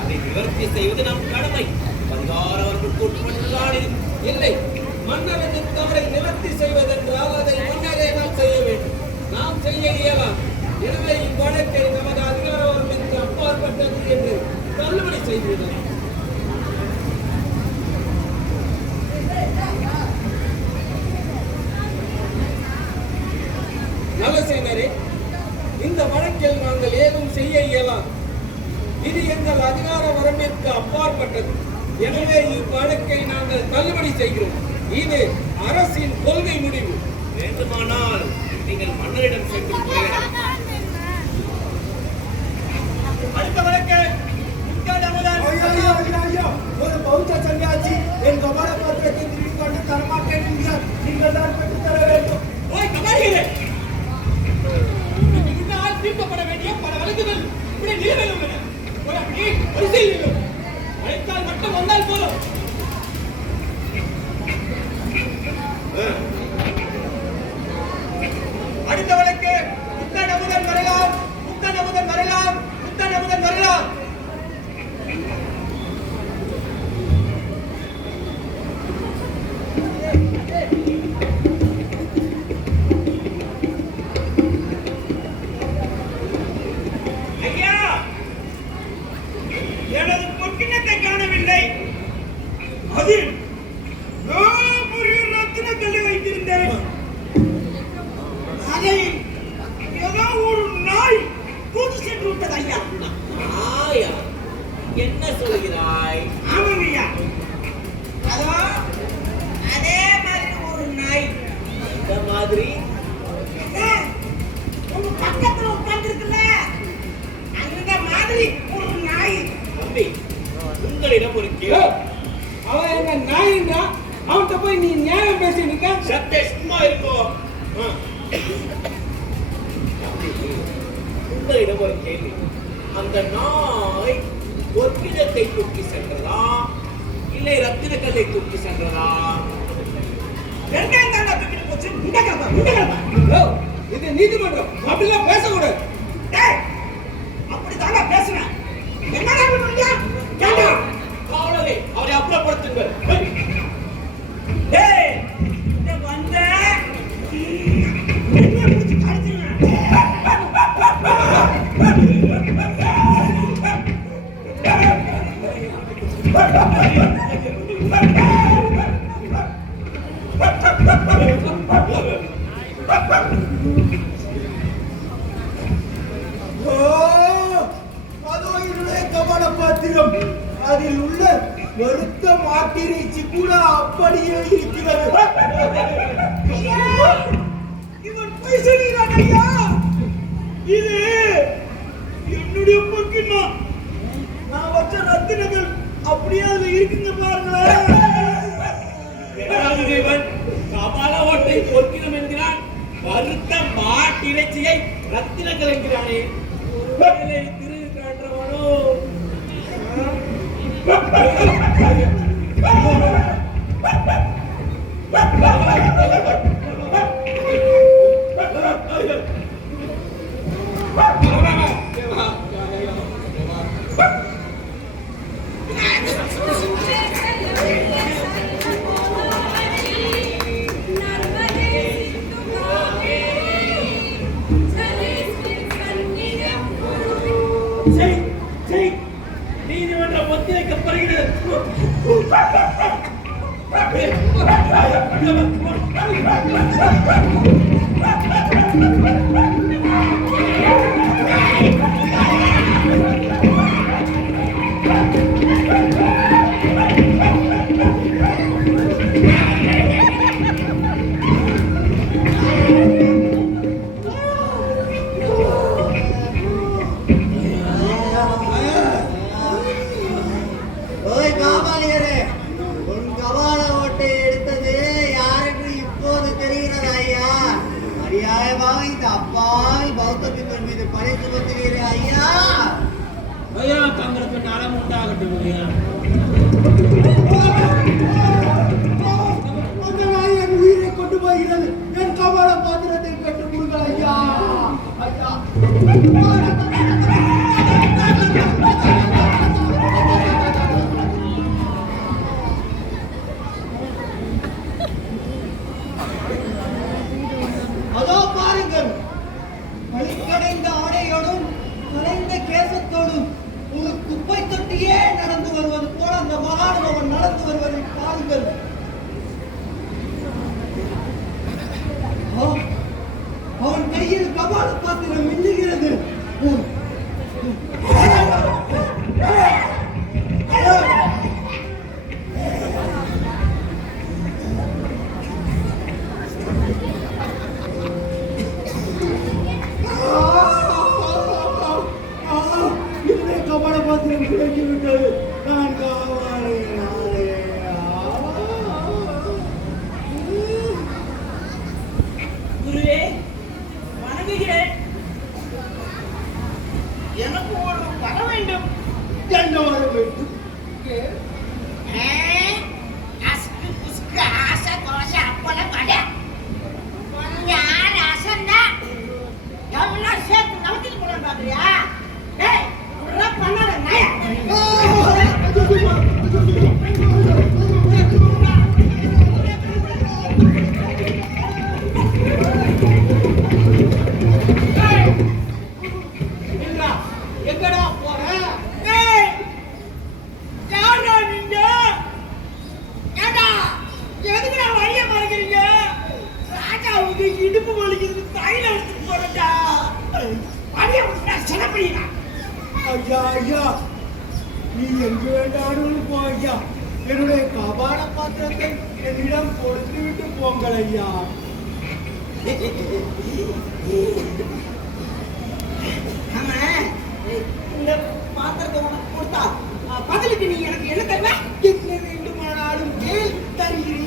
அதை நிவர்த்தி செய்வது நம் கடமை. பரிகார அவர்களுக்கு உட்பட்டுதான் இது. இல்லை, மன்னரின் தவறை நிவர்த்தி செய்வதென்றால் அதை மன்னரே நாம் செய்ய வேண்டும். நாம் செய்ய இயலாது. எனவே இவ்வழக்கை நமது அதிகார வரம்பிற்கு அப்பாற்பட்டது என்று தள்ளுபடி செய்துவிடலாம். நலசேனரே, இந்த வழக்கில் நாங்கள் ஏதும் செய்ய இயலாது. இது எங்கள் அதிகார வரம்பிற்கு அப்பாற்பட்டது. எனவே இவ்வழக்கை நாங்கள் தள்ளுபடி செய்கிறோம். இது அரசின் கொள்கை முடிவு. வேண்டுமானால் நீங்கள் மன்னரிடம் சென்று கூறலாம். அடுத்த வழக்கு ஒரு பௌத்த சன்னியாசி என் கபால பாத்திரத்தை திரும்பி கொண்டு தரமாட்டேன் என்கிறார். நீங்கள் தான் பெற்று தர வேண்டும். இதனால் தீர்க்கப்பட வேண்டிய பல வழக்குகள் இப்படி நிலுவையில் உள்ளன. ஒரு அப்படி பரிசீலனை அழைத்தால் மட்டும் வந்தால் போதும். அடுத்த வழக்கு புத்தனமுதன் வரலாம், புத்தனமுதன் வரலாம், புத்தனமுதன் வரலாம். ஐயா, எனது பொற்கிணத்தை காணவில்லை. அதில் ஒரு ரத்தின கல்லு வைத்திருந்தேன். அதை ஏதோ ஒரு நாய் தூக்கி சென்று விட்டது ஐயா. நாயா? என்ன சொல்கிறாய்? ஆமாம் ஐயா, அதோ அதே மாதிரி ஒரு நாய். இந்த மாதிரி உங்க பக்கத்துல உட்கார்ந்து இருக்குல்ல, அந்த மாதிரி ஒரு நாய். தம்பி, உங்களிடம் ஒரு கேள்வி. அவன் என்ன நாயின்றா? அவன்கிட்ட போய் நீ நியாயம் பேசி நிக்க. சத்தே சும்மா இருக்கும். உங்களிடம் ஒரு கேள்வி. அந்த நாய் பொற்கிணத்தை தூக்கி சென்றதா இல்லை ரத்தின கல்லை தூக்கி சென்றதா? ரெண்டாம் தாண்டா தூக்கிட்டு போச்சு. இந்த கல்பா இது நீதிமன்றம், அப்படிலாம் பேசக்கூடாது. அப்படித்தாங்க பேசுறேன். என்னடா பண்ணுங்க? காவலரே, அவரை அப்புறப்படுத்துங்கள். டேய், இந்த வந்த என்ன புடிச்சு காய்ச்சினா? அதோ என்னுடைய கபால பாத்திரம். அதில் உள்ள வறுத்த மாட்டிறைச்சி கூட அப்படியே இருக்கிறது. இவன் போய் சொல்கிறான் ஐயா. இது என்னுடைய பொற்கிணா. நான் வச்ச ரத்தினங்கள் அப்படியே அதுல இருக்குங்க பாருங்களேன். இவன் கபால ஓட்டை பொற்கினம் என்கிறான், வறுத்த மாட்டிறைச்சியை ரத்தினங்கள் என்கிறானே. ஒருவேளை திருக்கான்றவனோ? நீதிமன்றம் ஒத்திவைக்கப்படுகிறது. ஓய் காபாலியரே, உன் கபால ஓட்டை எடுத்தது யார் என்று படை சுமத்துவீரே ஐயா. ஐயா தங்களுக்கு நலம் உண்டாகட்டும் ஐயா. அந்த நாய் என் உயிரை கொண்டு போகிறது. என் கபால பாத்திரத்தை பெற்றுக் கொடுங்கள் ஐயா. ஐயா அதோ பாருங்கள், பழிக்கடைந்த ஆடையோடும் கலைந்த கேசத்தோடும் ஒரு குப்பை தொட்டியே நடந்து வருவது போல அந்த மகானுபவன் நடந்து வருவதை பாருங்கள். அவன் கையில் கபால பாத்திரம் மின்னுகிறது. என்னுடைய கபால பாத்திரம் கிடைத்து விட்டது. நான் காவாலே குருவே வணங்குகிறேன். எனக்கு ஒரு வர வேண்டும். என்ன வர வேண்டும்? எங்கடா போற? இடுப்பு வலிக்குது, தைல எடுத்துட்டு போறா. ஐயா ஐயா, நீ எங்கு வேண்டாலும் போ ஐயா. என்னுடைய கபால பாத்திரத்தை என்னிடம் கொடுத்து விட்டு போங்கள் ஐயா. இந்த பாத்திரத்தை உனக்கு கொடுத்தா பதிலுக்கு நீ எனக்கு என்ன தருவ? என்ன வேண்டுமானாலும் கேள், தருகிறேன்.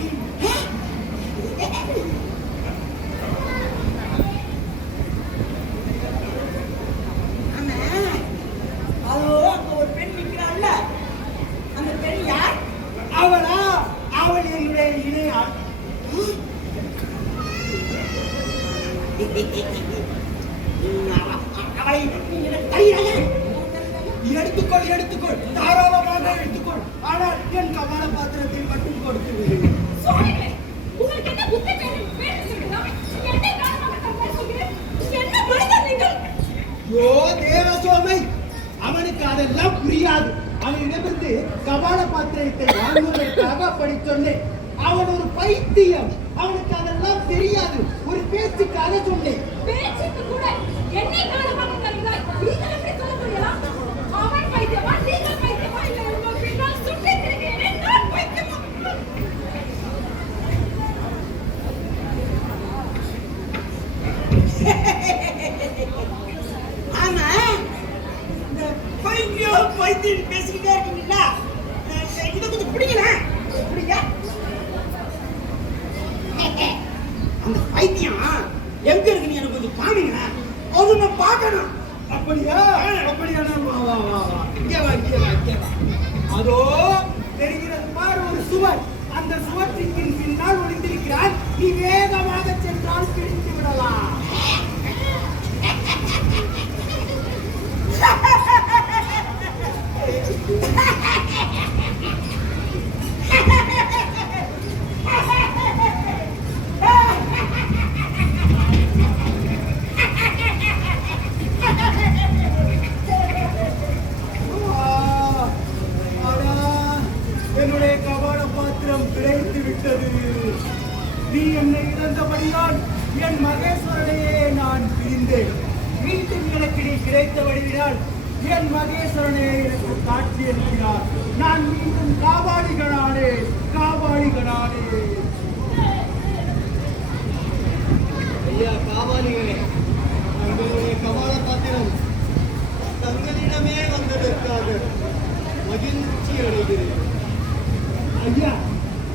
அதோ அங்க ஒரு பெண் நிற்கிறாள்ல, அந்த பெண் யார்? அவளா? அவள் என்னுடைய இணையாள். அவளை நீ எனக்கு தருகிறாயே? எடுத்துக்கொள் எடுத்துக்கொள், தாராளமாக எடுத்துக்கொள். ஆனால் என் கபால பாத்திரத்தை மட்டும் கொடுத்து விடு. சுவாமிகளே, உங்களுக்கு என்ன புத்தி பேசுகிறீர்களா? என்னை காரணமாக பேசுகிறேன். என்ன மனிதர் நீங்கள்? யோ தேவசோமை, அவனுக்கு அதெல்லாம் புரியாது. அவனிடமிருந்து கபால பாத்திரத்தை வாங்குவதற்காக அப்படி சொன்னேன். அவன் ஒரு பைத்தியம். அவனுக்கு அதெல்லாம் தெரியாது. ஒரு பேச்சுக்காக சொன்னேன். பேச்சுக்கு கூட என்னை காரணமாக தருகிறாய். நீங்கள் எப்படி சொல்ல முடியலாம்? அவன் பைத்தியமா, நீங்கள் பைத்தியமா? இல்லை உங்கள் பின்னால் சுற்றித் திரிகிறேன். நான் பைத்தியமா? ஆமா, இந்த பைத்தியம் பைத்தியம் பேசிக்கிட்டே இருக்கீங்களா? இதை கொஞ்சம் பிடிக்கல, பிடிங்க. அந்த பைத்தியம் எங்க இருக்குன்னு எனக்கு கொஞ்சம் காமிங்க. அது நான் பார்க்கணும். அப்படியா? அப்படியானா வா வா வா வா. இங்கே வா இங்கே வா இங்கே வா. அதோ தெரிகிறது பார் ஒரு சுவர். அந்த சுவற்றிற்கு பின்னால் ஒளிந்திருக்கிறான். நீ வேகமாக சென்றால் பிடித்து விடலாம். என்னுடைய கபால பாத்திரம் கிடைத்து விட்டது. நீ என்னை இழந்தபடியால் என் மகேஸ்வரனையே நான் பிரிந்தேன். மீண்டும் எனக்கு நீ கிடைத்தபடியால் என் மகேஸ்வரனே எனக்கு காட்சி அளிக்கிறார். நான் மீண்டும் காபாலிகளானே காபாலிகளானே. ஐயா காவாலிகளே, தங்களுடைய கபால பாத்திரம் தங்களிடமே வந்ததற்காக மகிழ்ச்சி அடைகிறேன். ஐயா,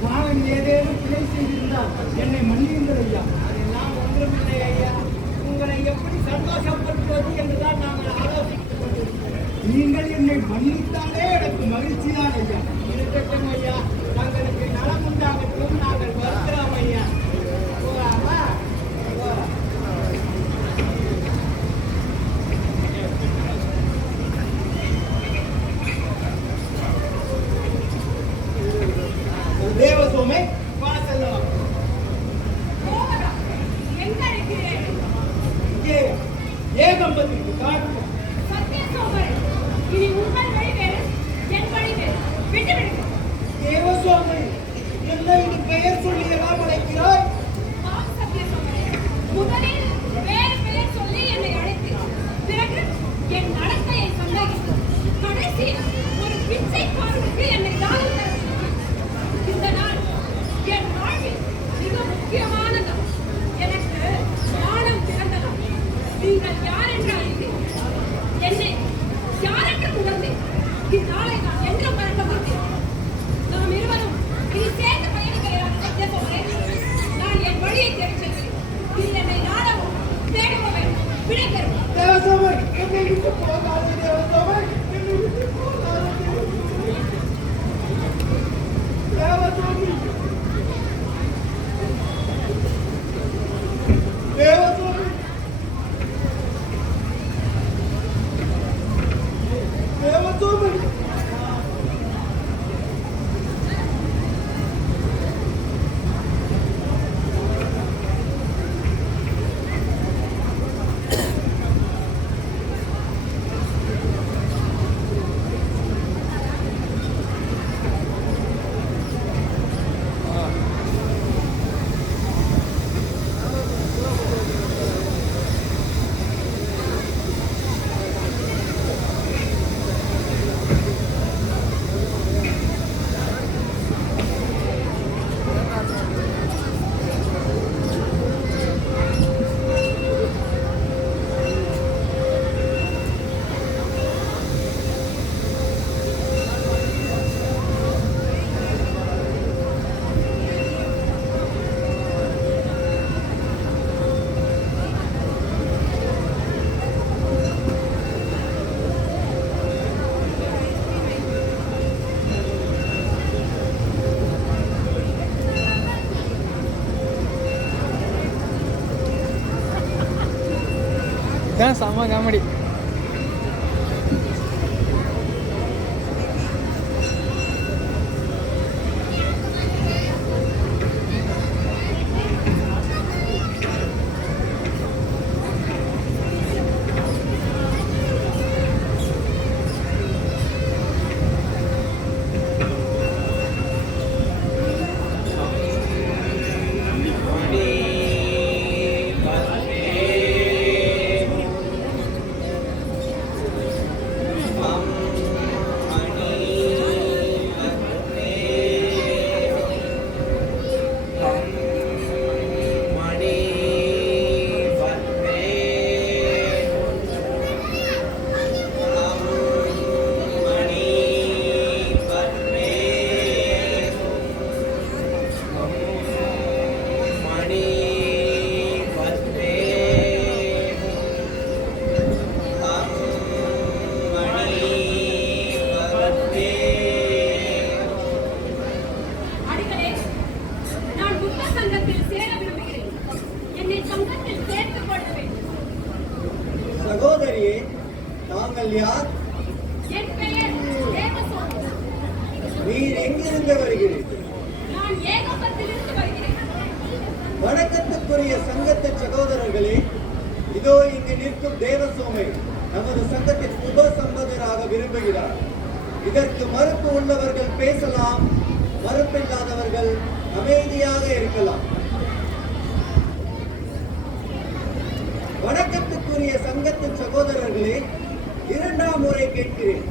நான் ஏதேனும் பிழை செய்திருந்தால் என்னை மன்னியுங்கள் ஐயா. அதெல்லாம் ஒன்றுமில்லை ஐயா. உங்களை எப்படி சந்தோஷப்படுத்துவது என்றுதான் நாங்கள் ஆலோசித்துக் கொண்டிருக்கிறோம். நீங்கள் என்னை மன்னித்தாலே எனக்கு மகிழ்ச்சிதான் ஐயா. இருக்கட்டும் ஐயா, தங்களுக்கு நலம் உண்டாகட்டும். நாங்கள் வருகிறோம் ஐயா. போலாமா? போலாம். தேவசோமே வா செல்லலாம். கோவலா, எங்க இருக்கிறேன்? இங்கே ஏகம்பத்திற்கு காட்டு. சத்தியசோமரே, இனி உங்கள் வழி வேறு, என் வழி வேறு. விட்டுவிடுங்க. தேவசோமே என்ன இது பெயர் சொல்லி எல்லாம் அழைக்கிறாய்? ஆம் சத்தியசோமரே, முதலில் வேறு பெயர் சொல்லி என்னை அழைத்து, பிறகு என் நடத்தையை சந்தேகித்து, கடைசியில் ஒரு பிச்சைக்காரனுக்கு என்னை தானம் தர சொன்னார். இந்த நாள் என் வாழ்வில் மிக முக்கியமான நாள். எனக்கு ஞானம் பிறந்த நாள். நீங்கள் யார் என்று அறிந்தேன், என்னை யார் என்று உணர்ந்தேன். இந்நாளை நான் என்றும் மறக்க மாட்டேன். நாம் இருவரும் இனி சேர்ந்து பயணிக்கிறேன் சத்தியசோமரே. நான் என் வழியை தேடி செல்கிறேன். நீ என்னை நாடவும் தேடவும் வேண்டும். விடை பெறும். தேவசோமே என்னை விட்டு போகாதே. தேவசோமே என்னை விட்டு போகாதே. தேவசோமே தேவசோமே தேவசோமே இதான் செம்ம காமெடி. அடிகளே, நான் புத்த சங்கத்தில் சேர விரும்புகிறேன். என்னை சங்கத்தில் சேர்த்துக் கொள்ள வேண்டும். சகோதரியே, தாங்கள் யார்? என் பெயர் தேவசோமி. நீர் எங்கிருந்து வருகிறீர்கள்? நான் ஏகோபத்திலிருந்து வருகிறேன். வணக்கத்துக்குரிய சங்கத்து சகோதரர்களே, இதோ இங்கு நிற்கும் தேவசோமை நமது சங்கத்தின் உபசம்பதராக விரும்புகிறார். இதற்கு மறுப்பு உள்ளவர்கள் பேசலாம், மறுப்பில்லாதவர்கள் அமைதியாக இருக்கலாம். வணக்கத்துக்குரிய சங்கத்தின் சகோதரர்களே, இரண்டாம் முறை கேட்கிறேன்.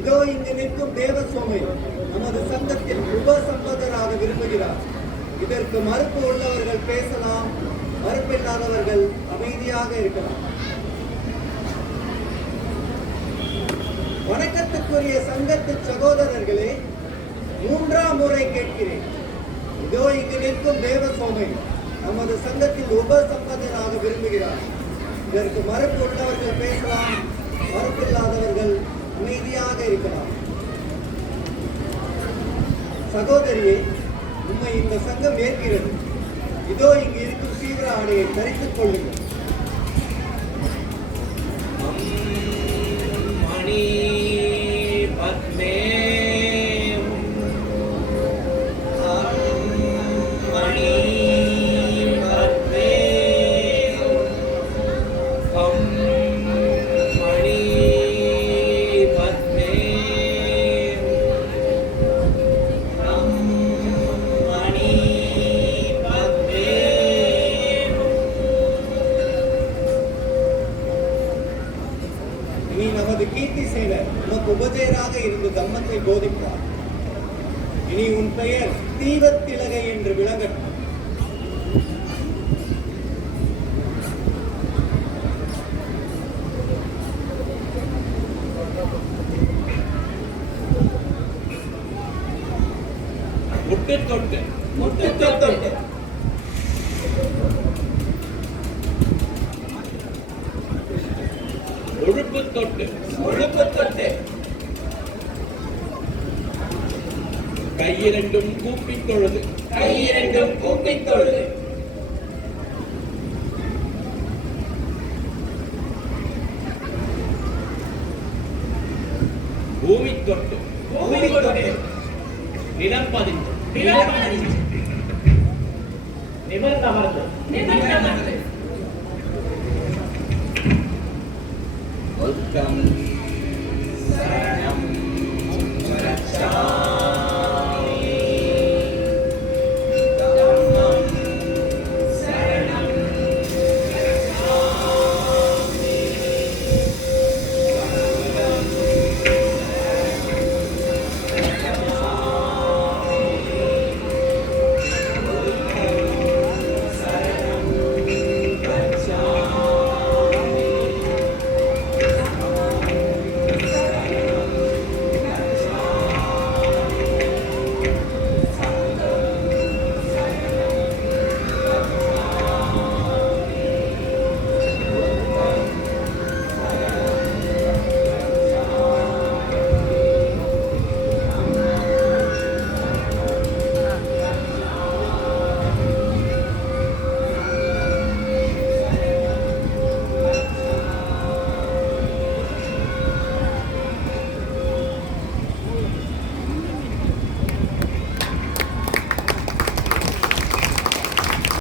இதோ இங்கு நிற்கும் தேவசோமை நமது சங்கத்தின் உபசம்பதராக விரும்புகிறார். இதற்கு மறுப்பு உள்ளவர்கள் பேசலாம், மறுப்பில்லாதவர்கள் அமைதியாக இருக்கலாம். வணக்கத்துக்குரிய சங்கத்து சகோதரர்களே, மூன்றாம் முறை கேட்கிறேன். இதோ இங்கு நிற்கும் தேவசோமை நமது சங்கத்தில் உபசம்பதராக விரும்புகிறார். இதற்கு மறுப்பு உள்ளவர்கள் பேசலாம், மறுப்பில்லாதவர்கள் அமைதியாக இருக்கலாம். சகோதரியே, உண்மை இந்த சங்கம் ஏற்கிறது. இதோ இங்கு இருக்கும் தீவிர ஆடையை தரித்துக் கொள்ளுங்கள். மணி பத்மே மணி பத்மே மணி பத்மே மணி பத்மே. இனி நமது கீர்த்தி சேனர் உனக்கு உபஜயராக இருந்து தம்மத்தை போதிப்பார். இனி உன் பெயர் தீவத்திலகை என்று விளங்கட்டும். முட்டு தொட்டு முட்டு தொட்டு ஒழுப்பு தொட்டு ஒழுப்பு தொட்டு கையிரண்டும் கூப்பித் தொழுது கையிரண்டும் கூப்பித் தொழுது பூமி தொட்டு பூமி தொட்டு நிலம் பதிந்து நிலமணி நிமிர்ந்தமர்ந்து நிமிர்ந்தமர்ந்து ஒழுக்கம்